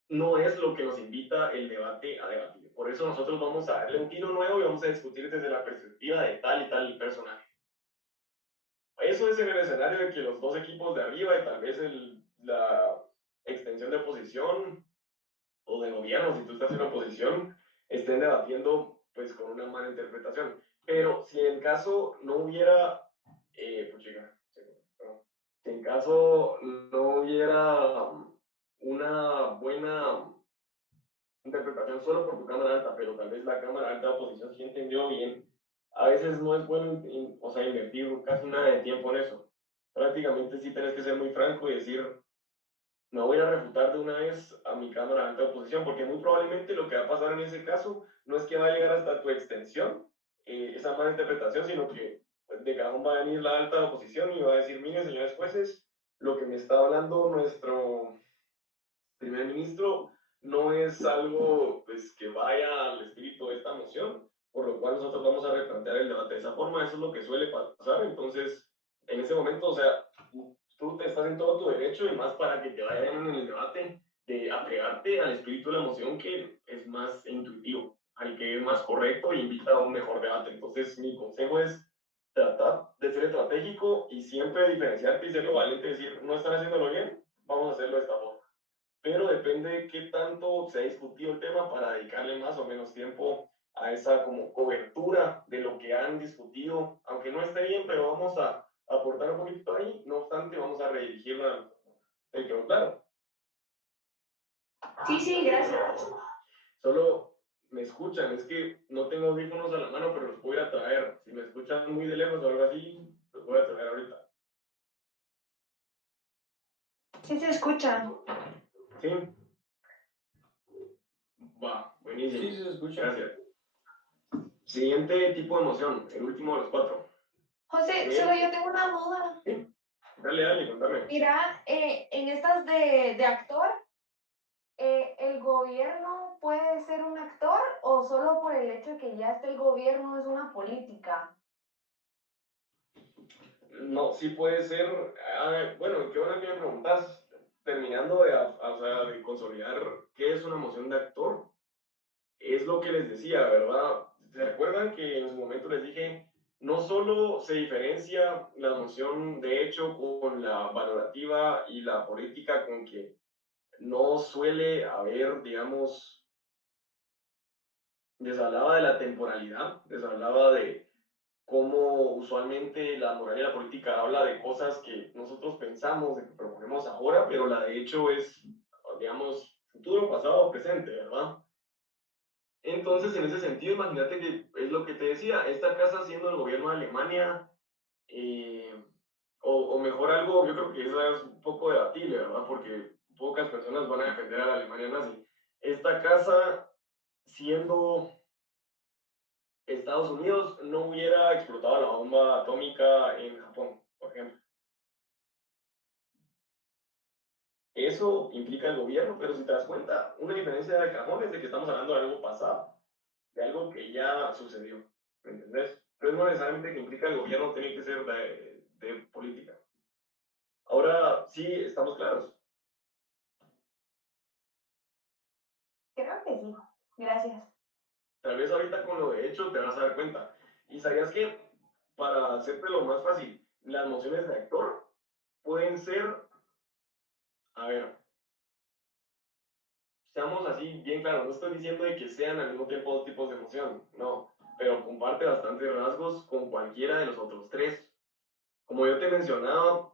no es lo que nos invita el debate a debatir. Por eso nosotros vamos a darle un giro nuevo y vamos a discutir desde la perspectiva de tal y tal personaje. Eso es en el escenario de que los dos equipos de arriba y tal vez la extensión de oposición o de gobierno, si tú estás en oposición, estén debatiendo pues con una mala interpretación. Pero si en caso no hubiera, pues chica, si en caso no hubiera una buena interpretación solo por tu cámara alta, pero tal vez la cámara alta de oposición sí entendió bien a veces no es bueno, o sea, invertir casi nada de tiempo en eso. Prácticamente sí tenés que ser muy franco y decir, me voy a refutar de una vez a mi cámara de alta oposición, porque muy probablemente lo que va a pasar en ese caso no es que va a llegar hasta tu extensión, esa mala interpretación, sino que de cajón va a venir la alta oposición y va a decir, miren, señores jueces, lo que me está hablando nuestro primer ministro no es algo pues, que vaya al espíritu de esta moción, por lo cual nosotros vamos a replantear el debate de esa forma, eso es lo que suele pasar, entonces en ese momento, o sea, tú te estás en todo tu derecho y más para que te vayan en el debate de apegarte al espíritu de la moción que es más intuitivo, al que es más correcto e invita a un mejor debate. Entonces mi consejo es tratar de ser estratégico y siempre diferenciarte y ser lo valiente, decir, no están haciéndolo bien, vamos a hacerlo de esta forma, pero depende de qué tanto se ha discutido el tema para dedicarle más o menos tiempo a esa como cobertura de lo que han discutido, aunque no esté bien, pero vamos a aportar un poquito ahí, no obstante vamos a redirigirla. ¿Te quedó claro? Sí, sí, gracias. Solo me escuchan, es que no tengo audífonos a la mano, pero los voy a traer. Si me escuchan muy de lejos o algo así, los voy a traer ahorita. Sí se escucha. ¿Sí? Va, buenísimo. Sí, sí se escucha. Gracias. Siguiente tipo de emoción, el último de los 4. José, ¿Qué? solo yo tengo una duda. Sí. Dale, contame. Mira, en estas de actor, ¿el gobierno puede ser un actor o solo por el hecho de que ya esté el gobierno es una política? No, sí puede ser. Bueno, qué bueno que me preguntas. Terminando o sea, de consolidar qué es una emoción de actor, es lo que les decía, ¿verdad? ¿Se recuerdan que en su momento les dije, no solo se diferencia la emoción de hecho con la valorativa y la política, con que no suele haber, digamos, les hablaba de la temporalidad, les hablaba de cómo usualmente la moral y la política habla de cosas que nosotros pensamos, de que proponemos ahora, pero la de hecho es, digamos, futuro, pasado o presente, ¿verdad? Entonces, en ese sentido, imagínate que es lo que te decía, esta casa siendo el gobierno de Alemania, eh, o mejor algo, yo creo que eso es un poco debatible, ¿verdad? Porque pocas personas van a defender a la Alemania nazi. Esta casa siendo Estados Unidos no hubiera explotado la bomba atómica en Japón, por ejemplo. Eso implica el gobierno, pero si te das cuenta, una diferencia de cajón es de que estamos hablando de algo pasado, de algo que ya sucedió, ¿me entendés? Pero no necesariamente que implica el gobierno tiene que ser de política. Ahora sí, estamos claros. Creo que sí. Gracias. Tal vez ahorita con lo de hecho te vas a dar cuenta. ¿Y sabías que, para hacerte lo más fácil, las emociones de actor pueden ser, a ver, seamos así bien claros, no estoy diciendo de que sean al mismo tiempo dos tipos de emoción, no, pero comparte bastantes rasgos con cualquiera de los otros tres. Como yo te mencionaba,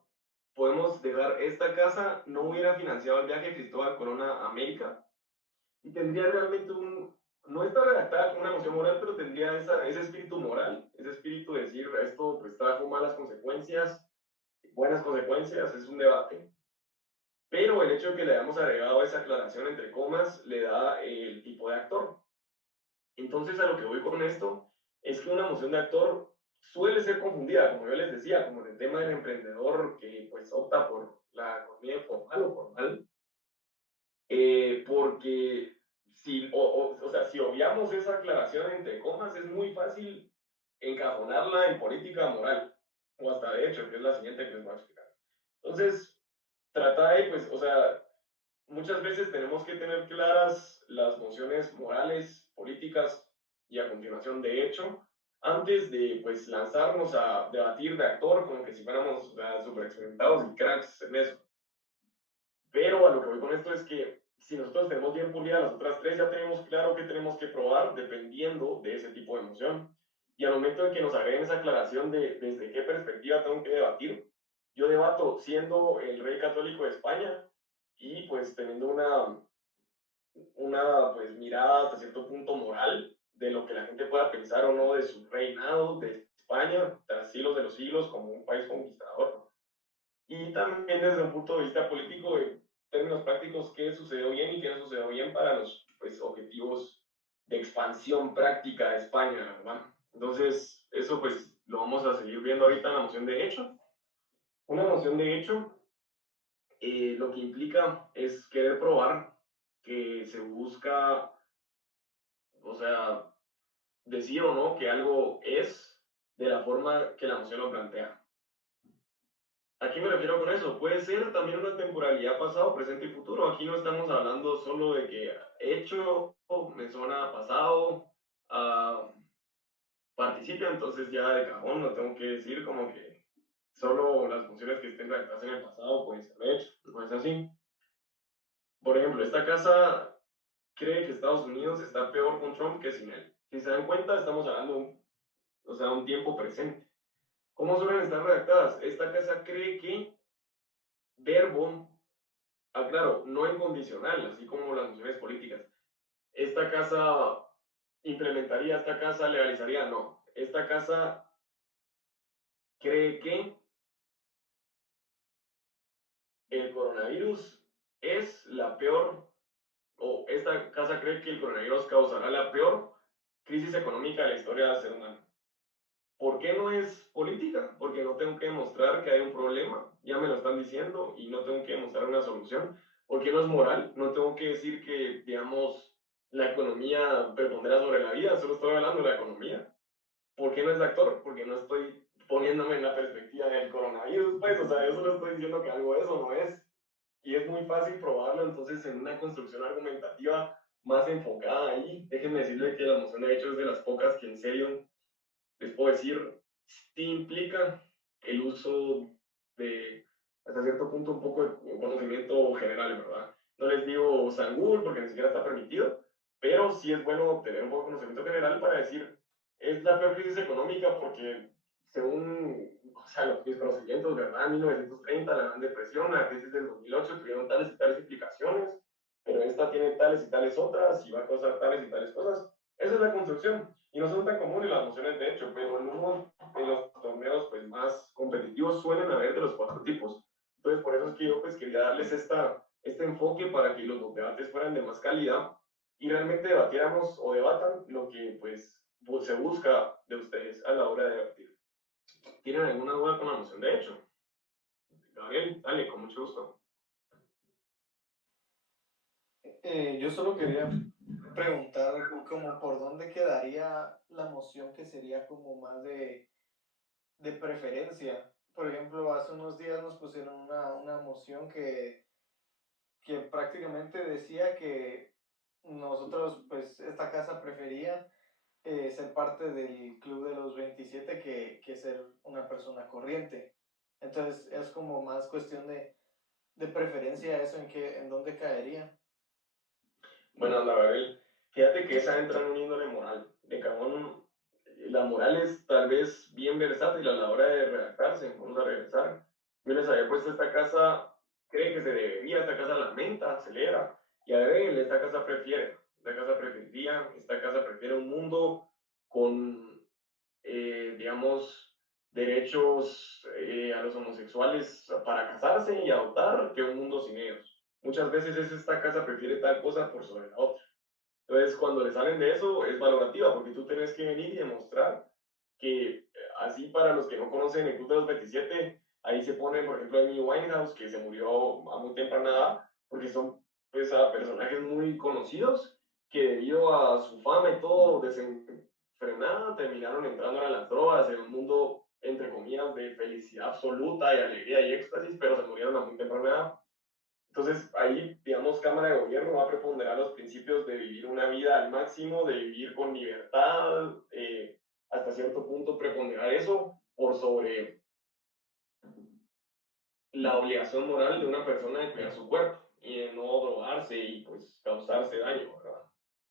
podemos dejar esta casa, no hubiera financiado el viaje de Cristóbal Colón a América y tendría realmente no está redactada como una emoción moral, pero tendría ese espíritu moral, ese espíritu de decir esto pues trajo malas consecuencias, buenas consecuencias, es un debate. Pero el hecho de que le hayamos agregado esa aclaración entre comas le da el tipo de actor. Entonces, a lo que voy con esto es que una emoción de actor suele ser confundida, como yo les decía, como en el tema del emprendedor que pues opta por la economía informal o formal, porque o sea, si obviamos esa aclaración entre comas, es muy fácil encajonarla en política moral, o hasta de hecho, que es la siguiente que les voy a explicar. Entonces, trata de, pues, o sea, muchas veces tenemos que tener claras las nociones morales, políticas y a continuación de hecho, antes de pues lanzarnos a debatir de actor como que si fuéramos súper experimentados y cracks en eso. Pero a lo que voy con esto es que si nosotros tenemos bien pulidas las otras tres, ya tenemos claro qué tenemos que probar dependiendo de ese tipo de emoción. Y al momento en que nos agreguen esa aclaración de desde qué perspectiva tengo que debatir, yo debato siendo el rey católico de España y pues teniendo una pues mirada hasta cierto punto moral de lo que la gente pueda pensar o no de su reinado, de España, tras siglos de los siglos, como un país conquistador, ¿no? Y también desde un punto de vista político, en términos prácticos, qué sucedió bien y qué no sucedió bien para los pues, objetivos de expansión práctica de España, ¿verdad? Entonces, eso pues lo vamos a seguir viendo ahorita en la moción de hecho. Una moción de hecho lo que implica es querer probar que se busca, o sea, decir o no que algo es de la forma que la moción lo plantea. ¿A qué me refiero con eso? Puede ser también una temporalidad pasado, presente y futuro. Aquí no estamos hablando solo de que hecho, me suena pasado, participio, entonces ya de cajón no tengo que decir como que solo las funciones que estén redactadas en el pasado pueden ser hecho. No es así. Por ejemplo, esta casa cree que Estados Unidos está peor con Trump que sin él. Si se dan cuenta, estamos hablando un tiempo presente. ¿Cómo suelen estar redactadas? Esta casa cree que verbo, claro, no incondicional, así como las funciones políticas. Esta casa implementaría, esta casa legalizaría, no. Esta casa cree que el coronavirus es la peor, o esta casa cree que el coronavirus causará la peor crisis económica de la historia del ser humano. ¿Por qué no es política? Porque no tengo que demostrar que hay un problema, ya me lo están diciendo, y no tengo que demostrar una solución. ¿Por qué no es moral? No tengo que decir que, digamos, la economía prepondera sobre la vida, solo estoy hablando de la economía. ¿Por qué no es de actor? Porque no estoy poniéndome en la perspectiva del coronavirus, pues, o sea, yo solo estoy diciendo que algo es o no es. Y es muy fácil probarlo, entonces, en una construcción argumentativa más enfocada ahí. Déjenme decirle que la moción de hecho es de las pocas que en serio les puedo decir, sí implica el uso de, hasta cierto punto, un poco de conocimiento general, ¿verdad? No les digo San Google porque ni siquiera está permitido, pero sí es bueno tener un poco de conocimiento general para decir, es la peor crisis económica porque, según o sea, mis conocimientos, ¿verdad? En 1930, la Gran Depresión, la crisis del 2008 tuvieron tales y tales implicaciones, pero esta tiene tales y tales otras y va a causar tales y tales cosas. Esa es la construcción. Y no son tan comunes las mociones de hecho, pero en los torneos pues, más competitivos suelen haber de los cuatro tipos. Entonces, por eso es que yo pues, quería darles este enfoque para que los debates fueran de más calidad y realmente debatiéramos o debatan lo que pues, se busca de ustedes a la hora de debatir. ¿Tienen alguna duda con la moción de hecho? Gabriel, dale, con mucho gusto. Yo solo quería preguntar como por dónde quedaría la moción que sería como más de preferencia. Por ejemplo, hace unos días nos pusieron una moción que prácticamente decía que nosotros, pues esta casa prefería ser parte del club de los 27 que ser una persona corriente. Entonces es como más cuestión de preferencia eso en dónde caería. Bueno, anda, Gabriel, fíjate que esa entra en un índole moral. De cajón, la moral es tal vez bien versátil a la hora de redactarse. Vamos a regresar. Yo les había puesto esta casa, cree que se debería, esta casa lamenta, acelera, y agréguenle, esta casa prefiere, esta casa preferiría, esta casa prefiere un mundo con, digamos, derechos a los homosexuales para casarse y adoptar que un mundo sin ellos. Muchas veces es esta casa prefiere tal cosa por sobre la otra. Entonces, cuando le salen de eso, es valorativa, porque tú tienes que venir y demostrar que, así para los que no conocen el Club de los 27, ahí se pone, por ejemplo, Amy Winehouse, que se murió a muy temprana edad, porque son pues, a personajes muy conocidos, que debido a su fama y todo desenfrenada, terminaron entrando a las drogas en un mundo, entre comillas, de felicidad absoluta y alegría y éxtasis, pero se murieron a muy temprana edad. Entonces, ahí, digamos, Cámara de Gobierno va a preponderar los principios de vivir una vida al máximo, de vivir con libertad, hasta cierto punto preponderar eso por sobre la obligación moral de una persona de cuidar su cuerpo y de no drogarse y pues causarse daño, ¿verdad?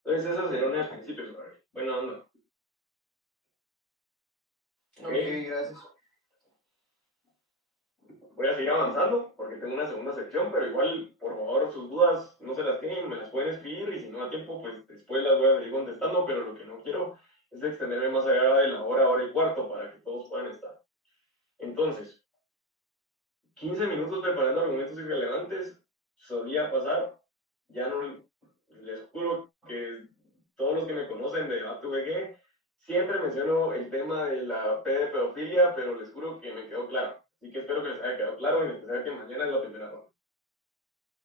Entonces, esos serían los principios, ¿verdad? Buena onda. Ok, gracias. Bueno. Voy a seguir avanzando porque tengo una segunda sección, pero igual, por favor, sus dudas no se las tienen, me las pueden escribir y si no da tiempo, pues después las voy a seguir contestando, pero lo que no quiero es extenderme más allá de la hora y cuarto para que todos puedan estar. Entonces, 15 minutos preparando argumentos irrelevantes solía pasar, ya no les juro que todos los que me conocen de ATVG, siempre menciono el tema de la P de pedofilia, pero les juro que me quedó claro. Así que espero que les haya quedado claro y en especial que mañana es la primera ronda.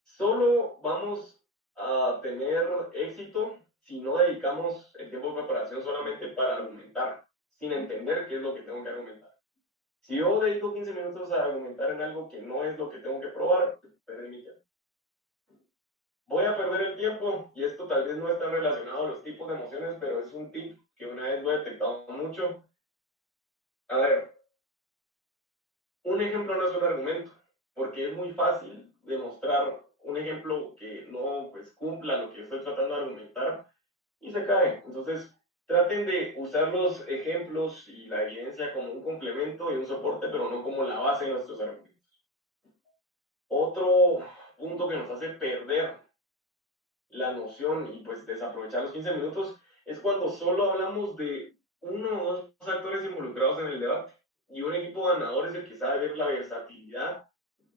Solo vamos a tener éxito si no dedicamos el tiempo de preparación solamente para argumentar, sin entender qué es lo que tengo que argumentar. Si yo dedico 15 minutos a argumentar en algo que no es lo que tengo que probar, perdí mi tiempo. Voy a perder el tiempo, y esto tal vez no está relacionado a los tipos de emociones, pero es un tip que una vez lo he detectado mucho. A ver, un ejemplo no es un argumento, porque es muy fácil demostrar un ejemplo que no pues, cumpla lo que estoy tratando de argumentar y se cae. Entonces, traten de usar los ejemplos y la evidencia como un complemento y un soporte, pero no como la base de nuestros argumentos. Otro punto que nos hace perder la noción y pues desaprovechar los 15 minutos es cuando solo hablamos de uno o dos actores involucrados en el debate y un equipo ganador es el que sabe ver la versatilidad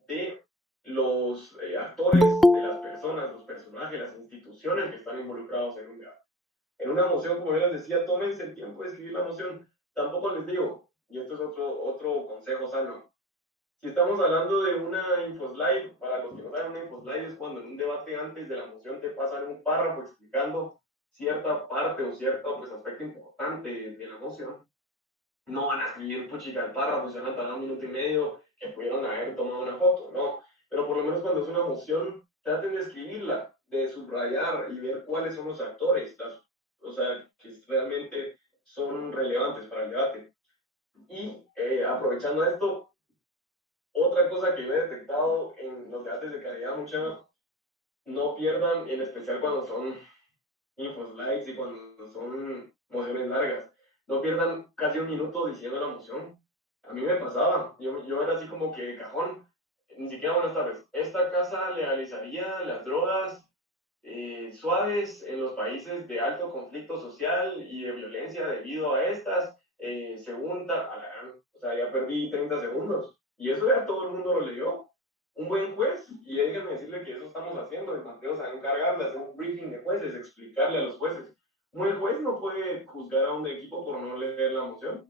de los actores, de las personas, los personajes, las instituciones que están involucrados en un debate. En una moción, como yo les decía, tómense el tiempo de escribir la moción. Tampoco les digo, y esto es otro consejo sano, si estamos hablando de una infoslide, para los que no saben, una infoslide es cuando en un debate antes de la moción te pasan un párrafo explicando cierta parte o cierto pues, aspecto importante de la moción. No van a escribir puchica el párrafo y se van a tardar 1 minuto y medio que pudieron haber tomado una foto, no. Pero por lo menos cuando es una moción, traten de escribirla, de subrayar y ver cuáles son los actores, o sea, que realmente son relevantes para el debate. Y aprovechando esto, otra cosa que yo he detectado en los debates de calidad, mucha, no pierdan, en especial cuando son infoslides y cuando son mociones largas, no pierdan casi un minuto diciendo la moción. A mí me pasaba, yo era así como que cajón, ni siquiera buenas tardes. Esta casa legalizaría las drogas suaves en los países de alto conflicto social y de violencia debido a estas, según, o sea, ya perdí 30 segundos. Y eso ya todo el mundo lo leyó. Un buen juez, y déjenme decirle que eso estamos haciendo, el Mateo se va a encargar de hacer un briefing de jueces, explicarle a los jueces. Un buen juez no puede juzgar a un equipo por no leer la moción.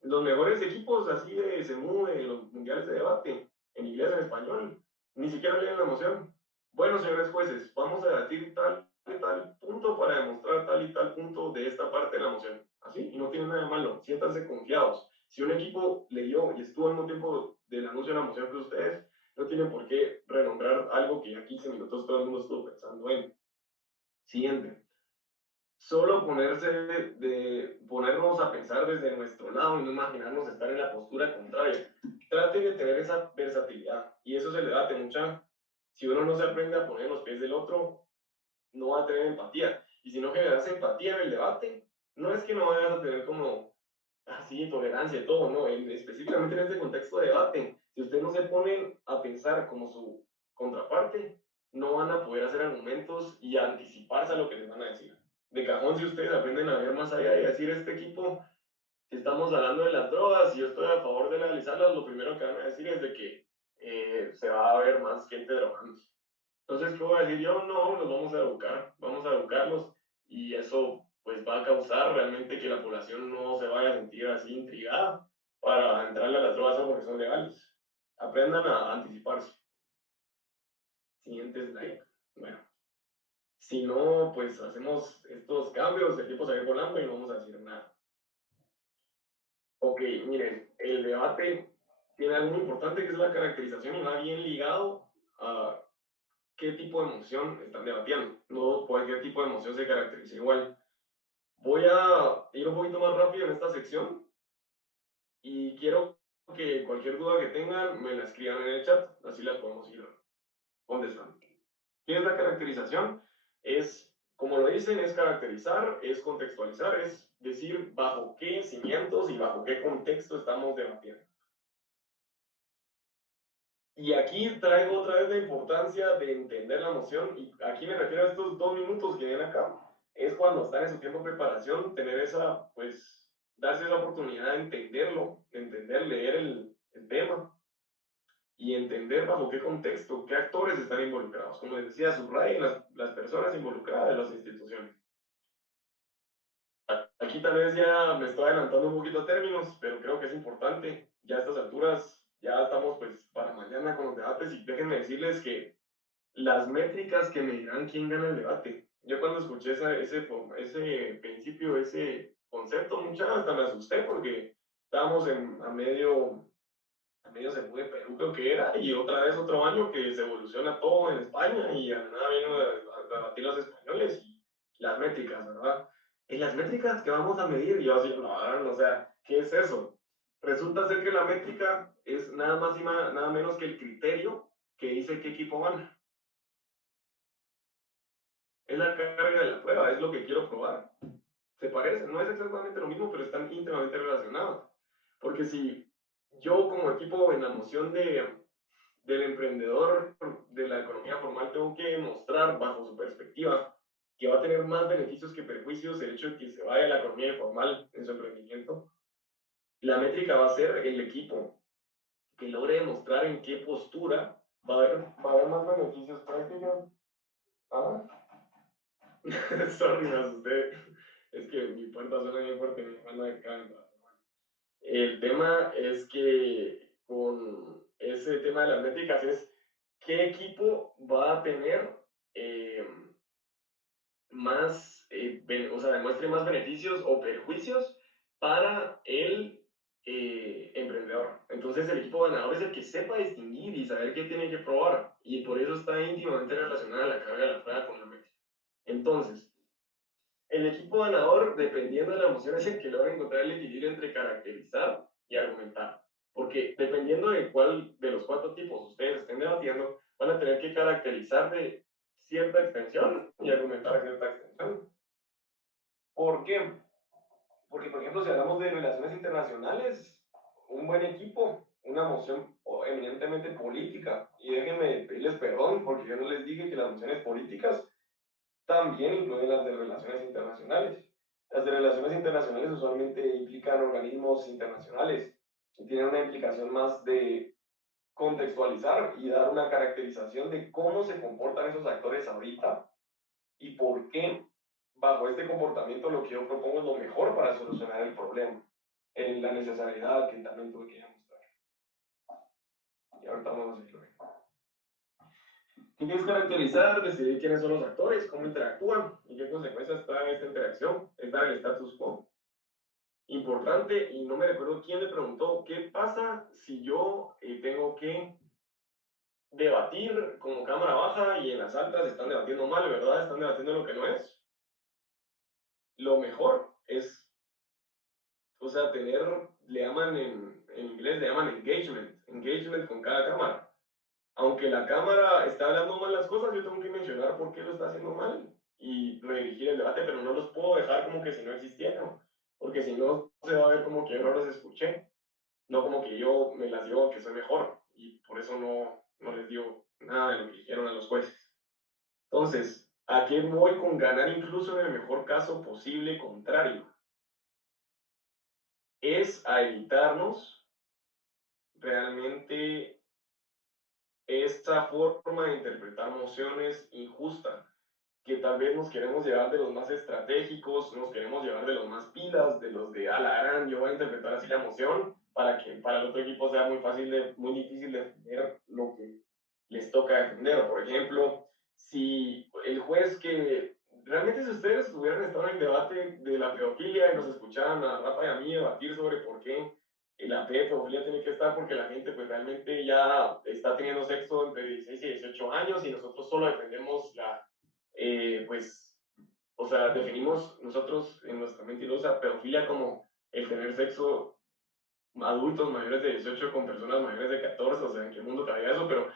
Los mejores equipos así de SEMU, de los mundiales de debate, en inglés, en español, ni siquiera leen la moción. Bueno, señores jueces, vamos a debatir tal y tal punto para demostrar tal y tal punto de esta parte de la moción. Así, y no tiene nada de malo, siéntanse confiados. Si un equipo leyó y estuvo al mismo tiempo del anuncio de la moción que ustedes, no tienen por qué renombrar algo que ya 15 minutos todo el mundo estuvo pensando en. Siguiente. Solo ponernos a pensar desde nuestro lado y no imaginarnos estar en la postura contraria. Trate de tener esa versatilidad. Y eso es el debate, mucha. Si uno no se aprende a poner los pies del otro, no va a tener empatía. Y si no generas empatía en el debate, no es que no vayas a tener como así tolerancia y todo, no. Específicamente en este contexto de debate, si ustedes no se ponen a pensar como su contraparte, no van a poder hacer argumentos y anticiparse a lo que les van a decir. De cajón, si ustedes aprenden a ver más allá y decir, este equipo, si estamos hablando de las drogas y yo estoy a favor de legalizarlas, lo primero que van a decir es de que se va a ver más gente drogándose. Entonces, ¿qué voy a decir yo? No, los vamos a educarlos y eso pues va a causar realmente que la población no se vaya a sentir así intrigada para entrarle a las drogas solo porque son legales. Aprendan a anticiparse. Siguiente slide. Bueno, si no, pues hacemos estos cambios, el tiempo se va a ir volando y no vamos a decir nada. Ok, miren, el debate tiene algo muy importante que es la caracterización y va bien ligado a qué tipo de emoción están debatiendo. No cualquier tipo de emoción se caracteriza igual. Voy a ir un poquito más rápido en esta sección y quiero que cualquier duda que tengan me la escriban en el chat, así las podemos ir contestando. ¿Qué es la caracterización? Es, como lo dicen, es caracterizar, es contextualizar, es decir bajo qué cimientos y bajo qué contexto estamos debatiendo. Y aquí traigo otra vez la importancia de entender la emoción, y aquí me refiero a estos 2 minutos que vienen acá. Es cuando están en su tiempo de preparación, tener esa, pues, darse esa oportunidad de entenderlo, de entender, leer el tema y entender bajo qué contexto, qué actores están involucrados. Como les decía, subrayen las personas involucradas de las instituciones. Aquí tal vez ya me estoy adelantando un poquito a términos, pero creo que es importante. Ya a estas alturas, ya estamos pues para mañana con los debates, y déjenme decirles que las métricas que me dirán quién gana el debate. Yo cuando escuché ese principio, ese concepto, mucha hasta me asusté porque estábamos a medio se fue Perú, creo que era, y otra vez otro año que se evoluciona todo en España y a nada vienen a debatir los españoles y las métricas, ¿verdad? Y las métricas que vamos a medir, y yo así, no, o sea, ¿qué es eso? Resulta ser que la métrica es nada más y nada menos que el criterio que dice qué equipo gana. Es la carga de la prueba, es lo que quiero probar. Se parecen, no es exactamente lo mismo, pero están íntimamente relacionados. Porque si yo como equipo en la moción del emprendedor de la economía formal tengo que demostrar bajo su perspectiva que va a tener más beneficios que perjuicios el hecho de que se vaya a la economía informal en su emprendimiento, la métrica va a ser el equipo que logre demostrar en qué postura va a haber más beneficios prácticos. ¿Ah? Sorry, me asusté. Es que mi puerta suena bien fuerte, mi hermana de canta. El tema es que con ese tema de las métricas es qué equipo va a tener eh, más, o sea, demuestre más beneficios o perjuicios para el emprendedor. Entonces el equipo ganador es el que sepa distinguir y saber qué tiene que probar, y por eso está íntimamente relacionada la carga de la prueba con la métrica. Entonces, el equipo ganador, dependiendo de la emoción, es el que logra encontrar el equilibrio entre caracterizar y argumentar. Porque dependiendo de cuál de los 4 tipos ustedes estén debatiendo, van a tener que caracterizar de cierta extensión y argumentar de cierta extensión. ¿Por qué? Porque, por ejemplo, si hablamos de relaciones internacionales, un buen equipo, una moción eminentemente política, y déjenme pedirles perdón porque yo no les dije que las mociones políticas también incluyen las de relaciones internacionales. Las de relaciones internacionales usualmente implican organismos internacionales y tienen una implicación más de contextualizar y dar una caracterización de cómo se comportan esos actores ahorita y por qué bajo este comportamiento lo que yo propongo es lo mejor para solucionar el problema, en la necesariedad que también tuve que demostrar. Y ahorita vamos a seguirlo. ¿Qué quieres caracterizar? Decidir quiénes son los actores, cómo interactúan y qué consecuencias trae esta interacción. Es dar el status quo. Importante, y no me recuerdo quién le preguntó, ¿qué pasa si yo tengo que debatir como cámara baja y en las altas están debatiendo mal, ¿verdad? Están debatiendo lo que no es. Lo mejor es, o sea, le llaman en inglés, le llaman engagement con cada cámara. Aunque la cámara está hablando mal las cosas, yo tengo que mencionar por qué lo está haciendo mal y redirigir el debate, pero no los puedo dejar como que si no existieran, porque si no se va a ver como que yo no los escuché, no como que yo me las llevo que soy mejor, y por eso no les digo nada de lo que dijeron a los jueces. Entonces, ¿a qué voy con ganar incluso en el mejor caso posible contrario? Es a evitarnos realmente esta forma de interpretar mociones injusta, que tal vez nos queremos llevar de los más estratégicos, nos queremos llevar de los más pilas, de los de a la gran, yo voy a interpretar así la moción para que para el otro equipo sea muy difícil defender lo que les toca defender. Por ejemplo, si el juez que realmente, si ustedes hubieran estado en el debate de la pedofilia y nos escucharan a Rafa y a mí debatir sobre por qué la pedofilia tiene que estar, porque la gente pues realmente ya está teniendo sexo entre 16 y 18 años y nosotros solo defendemos pues, o sea, definimos nosotros en nuestra mente ilusa pedofilia como el tener sexo adultos mayores de 18 con personas mayores de 14, o sea, ¿en qué mundo cabía eso? Pero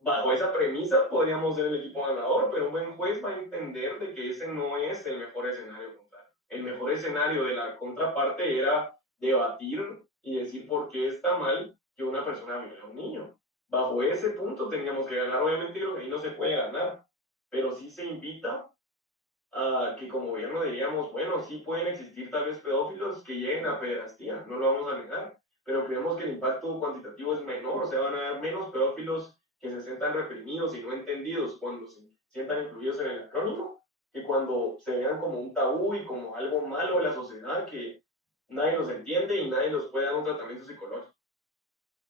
bajo esa premisa podríamos ser el equipo ganador, pero un buen juez va a entender de que ese no es el mejor escenario contrario. El mejor escenario de la contraparte era debatir y decir por qué está mal que una persona viole a un niño. bajo ese punto teníamos que ganar. Obviamente creo que ahí no se puede ganar, pero sí se invita a que como gobierno diríamos, bueno, sí pueden existir tal vez pedófilos que lleguen a pederastía, no lo vamos a negar, pero creemos que el impacto cuantitativo es menor, o sea, van a haber menos pedófilos que se sientan reprimidos y no entendidos cuando se sientan incluidos en el acrónimo, que cuando se vean como un tabú y como algo malo de la sociedad que nadie los entiende y nadie los puede dar un tratamiento psicológico.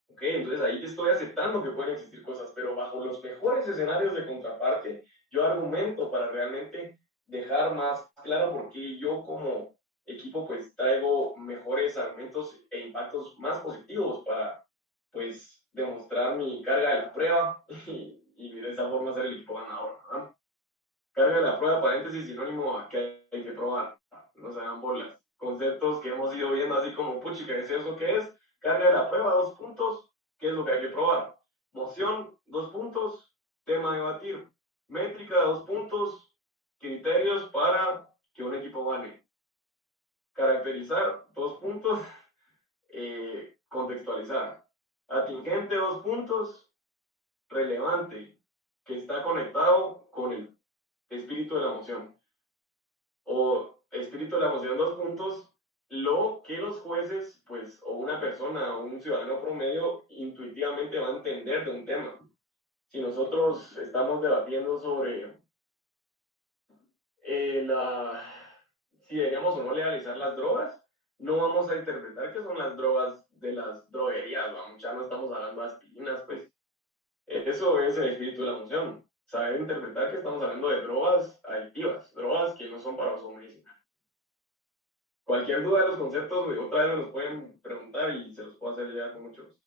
Ok, entonces ahí te estoy aceptando que pueden existir cosas, pero bajo los mejores escenarios de contraparte, yo argumento para realmente dejar más claro por qué yo como equipo pues traigo mejores argumentos e impactos más positivos para pues demostrar mi carga de la prueba y de esa forma ser el equipo ganador, ¿verdad? Carga de la prueba, paréntesis, sinónimo a que hay que probar, no se hagan bolas. Conceptos que hemos ido viendo así como, puchica, ¿es eso qué es? Carga de la prueba, 2 puntos, ¿qué es lo que hay que probar? Moción, 2 puntos, tema a debatir. Métrica, 2 puntos, criterios para que un equipo gane. Caracterizar, 2 puntos, contextualizar. Atingente, 2 puntos, relevante, que está conectado con el espíritu de la emoción. O espíritu de la emoción, 2 puntos, lo que los jueces, pues, o una persona o un ciudadano promedio intuitivamente va a entender de un tema. Si nosotros estamos debatiendo sobre si deberíamos o no legalizar las drogas, no vamos a interpretar que son las drogas de las droguerías, vamos, ya no estamos hablando de aspirinas, pues. Eso es el espíritu de la emoción. Saber interpretar que estamos hablando de drogas adictivas, drogas que no son para uso medicinal. Cualquier duda de los conceptos, otra vez me los pueden preguntar y se los puedo hacer llegar con mucho gusto.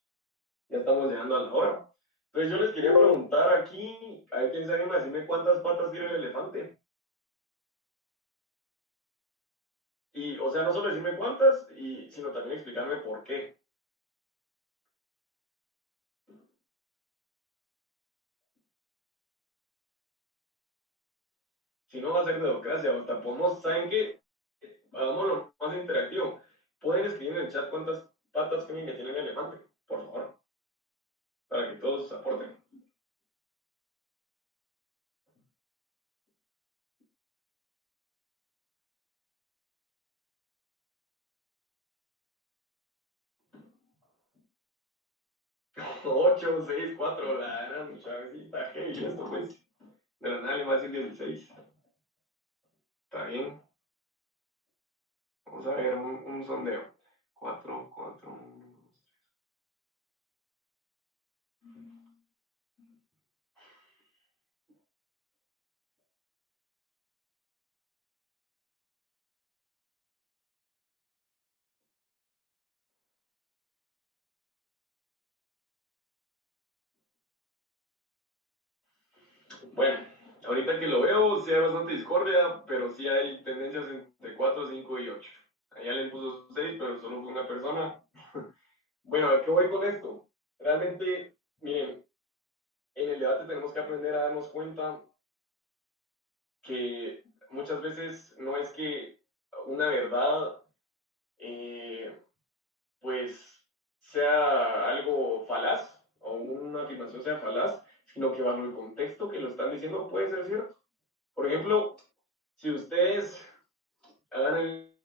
Ya estamos llegando a la hora. Entonces yo les quería preguntar aquí, a ver quién se anima a decirme cuántas patas tiene el elefante. Y, o sea, no solo decirme cuántas, sino también explicarme por qué. Si no va a ser democracia, o sea, podemos, ¿saben qué? Hagámoslo más interactivo. Pueden escribir en el chat cuántas patas creen que tiene el elefante, por favor, para que todos aporten. 8, 6, 4, la gran chavecita, hey, esto pues, de la nada le va a decir 16. Está bien. Vamos a ver un sondeo. 4, 4, 1, 2, 3. Bueno, ahorita que lo veo, sí hay bastante discordia, pero sí hay tendencias entre 4, 5 y 8. Allá le puso 6, pero solo fue una persona. Bueno, ¿a qué voy con esto? Realmente, miren, en el debate tenemos que aprender a darnos cuenta que muchas veces no es que una verdad, pues, sea algo falaz o una afirmación sea falaz, sino que bajo el contexto que lo están diciendo puede ser cierto. Por ejemplo, si ustedes hagan el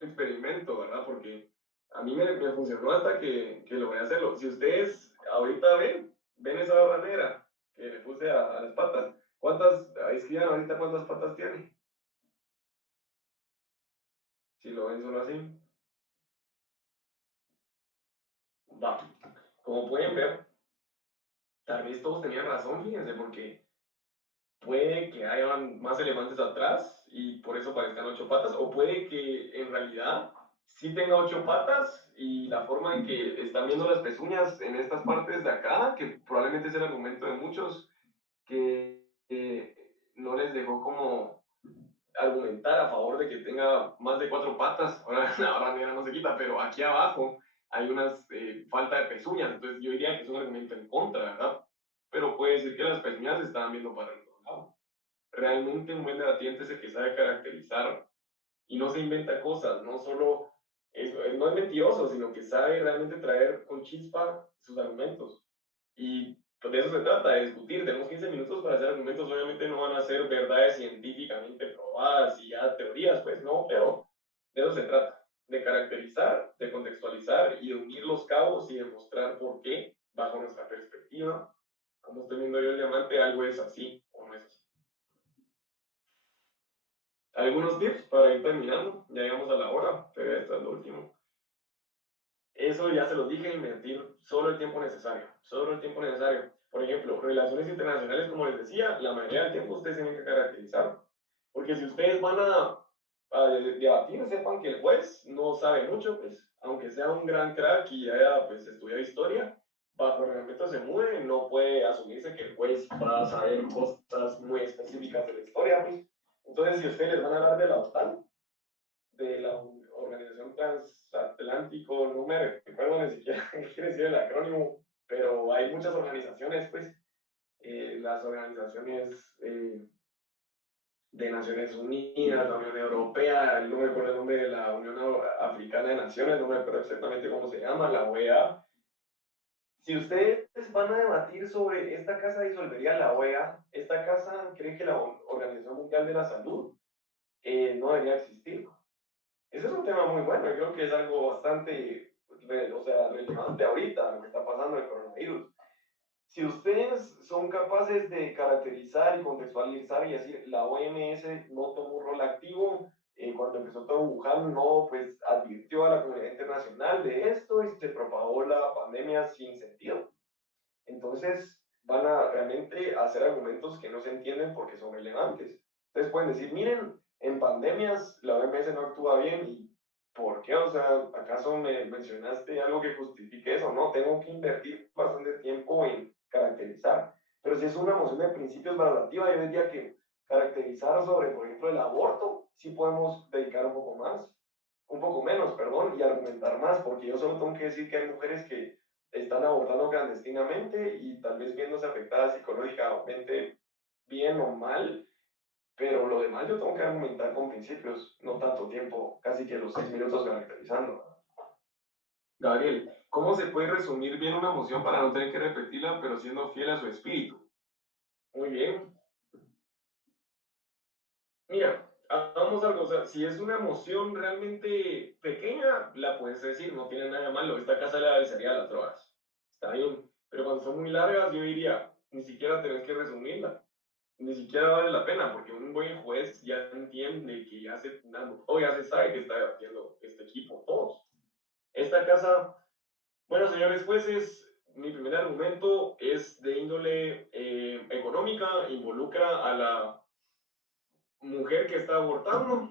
experimento, ¿verdad? Porque a mí me funcionó hasta que logré hacerlo. Si ustedes ahorita ven esa barra negra que le puse a las patas, ¿cuántas, escriban ahorita cuántas patas tiene? Si lo ven solo así. Va. Como pueden ver, tal vez todos tenían razón, fíjense, porque puede que hayan más elefantes atrás y por eso parezcan 8 patas, o puede que en realidad sí tenga 8 patas y la forma en que están viendo las pezuñas en estas partes de acá, que probablemente es el argumento de muchos, que no les dejó como argumentar a favor de que tenga más de 4 patas. Ahora la barra negra no se quita, pero aquí abajo hay una falta de pezuñas, entonces yo diría que es un argumento en contra, ¿verdad? Pero puede decir que las pezuñas estaban viendo para el otro lado. Realmente un buen debatiente es el que sabe caracterizar y no se inventa cosas, no solo no es mentiroso, sino que sabe realmente traer con chispa sus argumentos. Y pues de eso se trata, de discutir. Tenemos 15 minutos para hacer argumentos. Obviamente no van a ser verdades científicamente probadas y ya teorías, pues no, pero de eso se trata. De caracterizar, de contextualizar y de unir los cabos y demostrar por qué, bajo nuestra perspectiva, como estoy viendo yo el diamante, algo es así o no es así. Algunos tips para ir terminando. Ya llegamos a la hora, pero esto es lo último. Eso ya se los dije, invertir solo el tiempo necesario, solo el tiempo necesario. Por ejemplo, relaciones internacionales, como les decía, la mayoría del tiempo ustedes tienen que caracterizar, porque si ustedes van a debatir, sepan que el juez no sabe mucho, pues, aunque sea un gran crack y haya pues, estudiado historia, bajo el reglamento se mueve, no puede asumirse que el juez va a saber cosas muy específicas de la historia, pues. Entonces, si ustedes les van a hablar de la OTAN, de la Organización Transatlántico, no me recuerdo ni siquiera qué quiere decir el acrónimo, pero hay muchas organizaciones, pues, las organizaciones de Naciones Unidas, la Unión Europea, no me acuerdo el nombre de la Unión Africana de Naciones, no me acuerdo exactamente cómo se llama, la OEA. Si ustedes van a debatir sobre esta casa disolvería la OEA, esta casa cree que la Organización Mundial de la Salud no debería existir. Ese es un tema muy bueno, yo creo que es algo bastante, o sea, relevante ahorita, lo que está pasando en el coronavirus. Si ustedes son capaces de caracterizar y contextualizar y decir, la OMS no tomó un rol activo, cuando empezó todo Wuhan no, pues advirtió a la comunidad internacional de esto y se propagó la pandemia sin sentido. Entonces van a realmente hacer argumentos que no se entienden porque son relevantes. Ustedes pueden decir, miren, en pandemias la OMS no actúa bien y ¿por qué? O sea, ¿acaso me mencionaste algo que justifique eso? No, tengo que invertir bastante tiempo en caracterizar. Pero si es una moción de principios valorativa, yo diría que caracterizar sobre, por ejemplo, el aborto, sí podemos dedicar un poco más, un poco menos, perdón, y argumentar más, porque yo solo tengo que decir que hay mujeres que están abortando clandestinamente y tal vez viéndose afectadas psicológicamente bien o mal, pero lo demás yo tengo que argumentar con principios, no tanto tiempo, casi que los 6 minutos caracterizando. Gabriel, ¿cómo se puede resumir bien una emoción para no tener que repetirla, pero siendo fiel a su espíritu? Muy bien. Mira, hagamos algo, o sea, si es una emoción realmente pequeña, la puedes decir, no tiene nada de malo, esta casa la sería las drogas. Está bien, pero cuando son muy largas, yo diría, ni siquiera tenés que resumirla, ni siquiera vale la pena, porque un buen juez ya entiende que ya se, o ya se sabe que está haciendo este equipo, todos. Esta casa, bueno, señores jueces, mi primer argumento es de índole económica, involucra a la mujer que está abortando.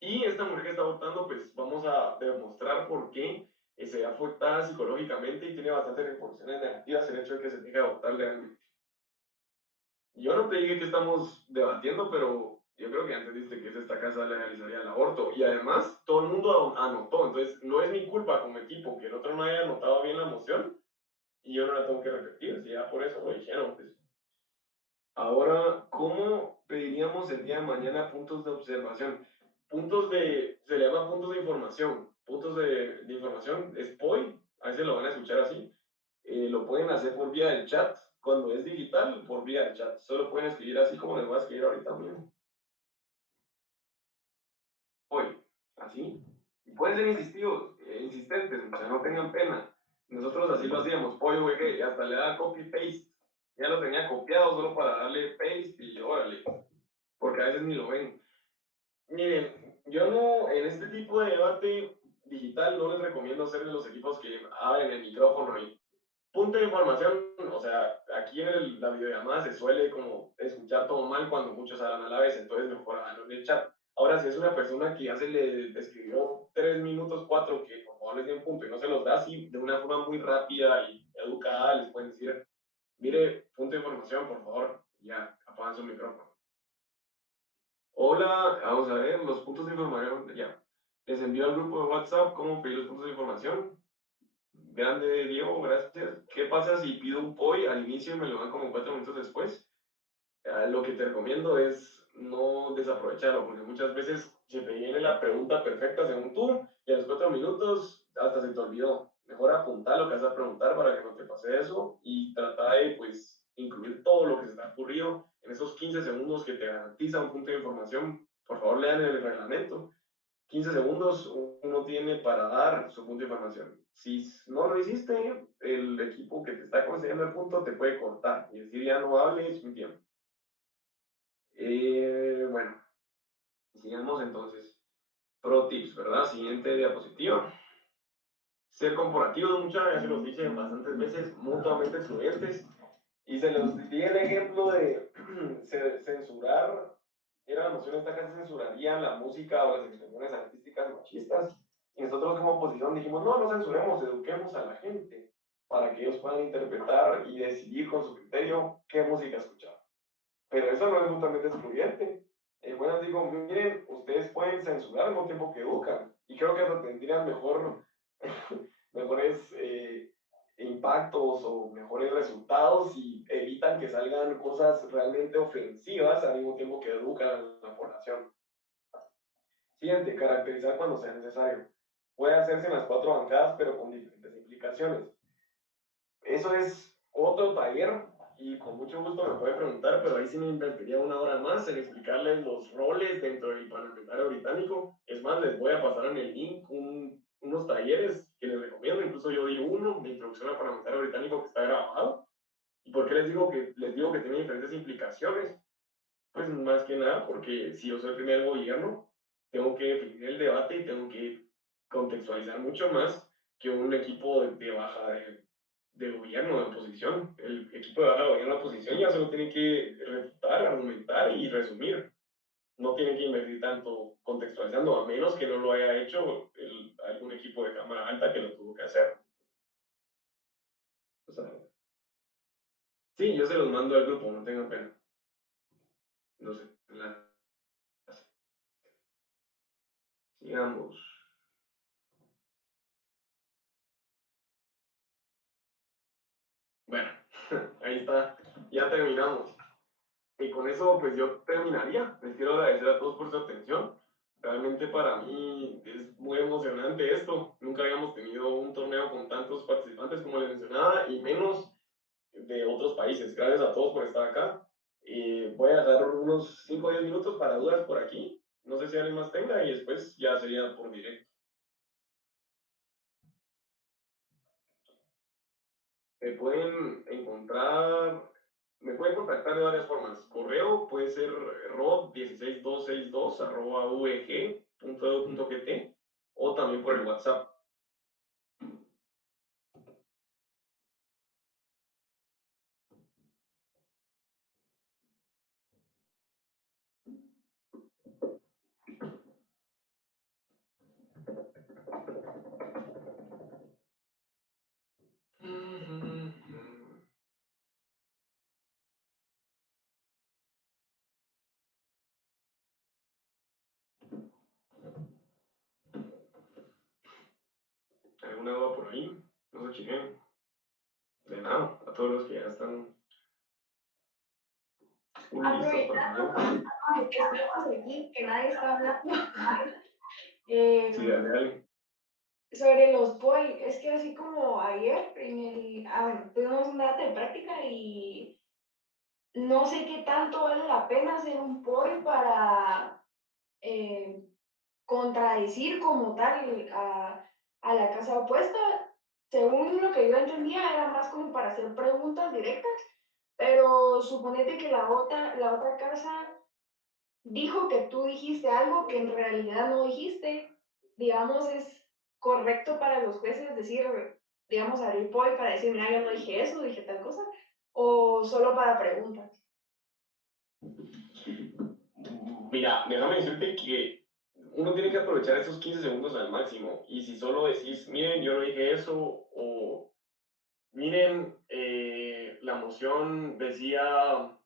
Y esta mujer que está abortando, pues vamos a demostrar por qué se ve afectada psicológicamente y tiene bastantes repercusiones negativas el hecho de que se tenga que abortar legalmente. Yo no te dije que estamos debatiendo, pero yo creo que antes dijiste que esta casa legalizaría el aborto. Y además, todo el mundo anotó. Entonces, no es mi culpa como equipo que el otro no haya anotado bien la moción y yo no la tengo que repetir. Si ya por eso lo dijeron, pues. Ahora, ¿cómo pediríamos el día de mañana puntos de observación? Se le llama puntos de información. Puntos de información, SPOI, a veces lo van a escuchar así. Lo pueden hacer por vía del chat. Cuando es digital, por vía del chat. Solo pueden escribir así como les voy a escribir ahorita mismo. SPOI, así. Y pueden ser insistentes, o sea, no tengan pena. Nosotros así lo hacíamos, SPOI, VG, y hasta le da copy-paste. Ya lo tenía copiado solo para darle paste y órale. Porque a veces ni lo ven. Miren, yo no, en este tipo de debate digital no les recomiendo hacer los equipos que abren el micrófono y punto de información, o sea, aquí en la videollamada se suele como escuchar todo mal cuando muchos hablan a la vez, entonces mejor háganlo en el chat. Ahora, si es una persona que ya se le escribió 3 minutos, 4, que por favor les dé un punto y no se los da así de una forma muy rápida y educada, les pueden decir, mire, punto de información, por favor, ya, apagan su micrófono. Hola, vamos a ver los puntos de información, ya. Les envío al grupo de WhatsApp cómo pedir los puntos de información. Grande, Diego, gracias. ¿Qué pasa si pido un POI al inicio y me lo dan como 4 minutos después? Lo que te recomiendo es no desaprovecharlo, porque muchas veces se te viene la pregunta perfecta según tú y a los 4 minutos hasta se te olvidó. Mejor apuntar lo que vas a preguntar para que no te pase eso garantiza un punto de información, por favor lean el reglamento. 15 segundos uno tiene para dar su punto de información. Si no lo hiciste, el equipo que te está concediendo el punto te puede cortar y decir ya no hables un tiempo. Bueno, sigamos entonces. Pro tips, ¿verdad? Siguiente diapositiva. Ser corporativos, muchas ya se los dije bastantes veces, mutuamente excluyentes. Y se los di el ejemplo de censurar, era la moción esta que censuraría la música o las expresiones artísticas machistas. Y nosotros como oposición dijimos, no, no censuremos, eduquemos a la gente para que ellos puedan interpretar y decidir con su criterio qué música escuchar. Pero eso no es mutuamente excluyente. Bueno, digo, miren, ustedes pueden censurar al mismo tiempo que educan. Y creo que eso tendrían mejores impactos o mejores resultados y evitan que salgan cosas realmente ofensivas al mismo tiempo que educan a la población. Siguiente, caracterizar cuando sea necesario. Puede hacerse en las 4 bancadas, pero con diferentes implicaciones. Eso es otro taller y con mucho gusto me puede preguntar, pero ahí sí me invertiría 1 hora más en explicarles los roles dentro del parlamentario británico. Es más, les voy a pasar en el link unos talleres que les recomiendo. Incluso yo di uno de introducción al parlamentario británico que está grabado. ¿Y por qué les digo que tiene diferentes implicaciones? Pues más que nada porque si yo soy el primer gobierno, tengo que definir el debate y tengo que contextualizar mucho más que un equipo de baja de gobierno, de oposición. El equipo de baja de gobierno de oposición ya solo tiene que refutar, argumentar y resumir. No tiene que invertir tanto contextualizando, a menos que no lo haya hecho algún equipo de cámara alta que lo tuvo que hacer. O sea, sí, yo se los mando al grupo, no tengan pena. No sé. Sigamos. Bueno, ahí está. Ya terminamos. Y con eso, pues yo terminaría. Les quiero agradecer a todos por su atención. Realmente para mí es muy emocionante esto. Nunca habíamos tenido un torneo con tantos participantes como les mencionaba y menos de otros países. Gracias a todos por estar acá. Voy a dejar unos 5 o 10 minutos para dudas por aquí. No sé si alguien más tenga y después ya sería por directo. Me pueden encontrar, me pueden contactar de varias formas. Correo puede ser rod16262@vg.edu.gt o también por el WhatsApp. ¿Alguna duda por ahí? No se chinguen. De nada, a todos los que ya están listos para Aprovechando que estamos aquí, que nadie está hablando, sí, dale, dale. sobre los POI, es que así como ayer bueno, tuvimos un debate de práctica y no sé qué tanto vale la pena hacer un POI para contradecir como tal a la casa opuesta. Según lo que yo entendía, era más como para hacer preguntas directas, pero suponete que la otra casa dijo que tú dijiste algo que en realidad no dijiste. Digamos, es correcto para los jueces decir, digamos, abrir POI para decir, mira, yo no dije eso, dije tal cosa, o solo para preguntas. Mira, déjame decirte que uno tiene que aprovechar esos 15 segundos al máximo. Y si solo decís, miren, yo no dije eso, o miren, la moción decía,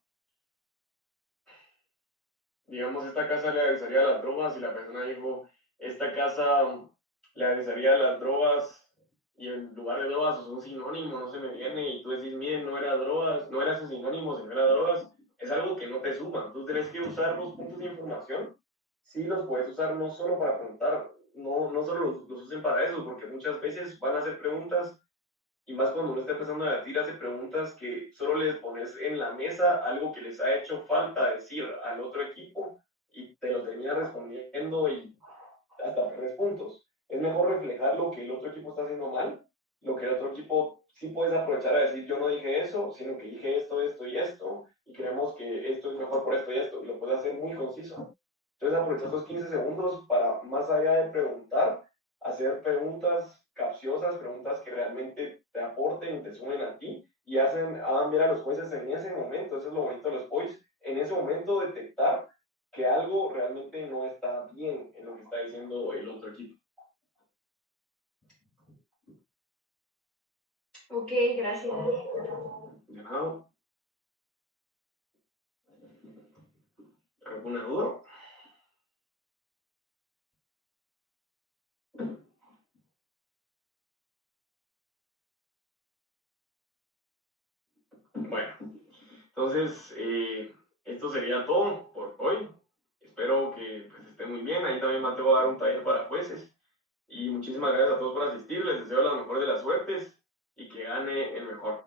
digamos, esta casa le avisaría a las drogas y la persona dijo, esta casa le avisaría a las drogas y en lugar de drogas es un sinónimo, no se me viene, y tú decís, miren, no era drogas, no era ese sinónimo, sino era drogas, es algo que no te suma. Tú tenés que usar los puntos de información. Sí los puedes usar no solo para preguntar, no solo los usen para eso, porque muchas veces van a hacer preguntas Y más cuando uno está empezando a debatir, hace preguntas que solo les pones en la mesa algo que les ha hecho falta decir al otro equipo y te lo termina respondiendo y hasta perdes puntos. Es mejor reflejar lo que el otro equipo está haciendo mal, lo que el otro equipo sí puedes aprovechar a decir yo no dije eso, sino que dije esto, esto y esto, y creemos que esto es mejor por esto y esto, y lo puedes hacer muy conciso. Entonces aprovechar esos 15 segundos para, más allá de preguntar, hacer preguntas capciosas, preguntas que realmente te aporten y te sumen a ti, y hagan ver a los jueces en ese momento, eso es lo bonito de los boys, en ese momento detectar que algo realmente no está bien en lo que está diciendo el otro equipo. Ok, gracias. ¿De nada? ¿Alguna duda? Bueno, entonces esto sería todo por hoy. Espero que pues, estén muy bien. Ahí también Mateo va a dar un taller para jueces. Y muchísimas gracias a todos por asistir. Les deseo la mejor de las suertes y que gane el mejor.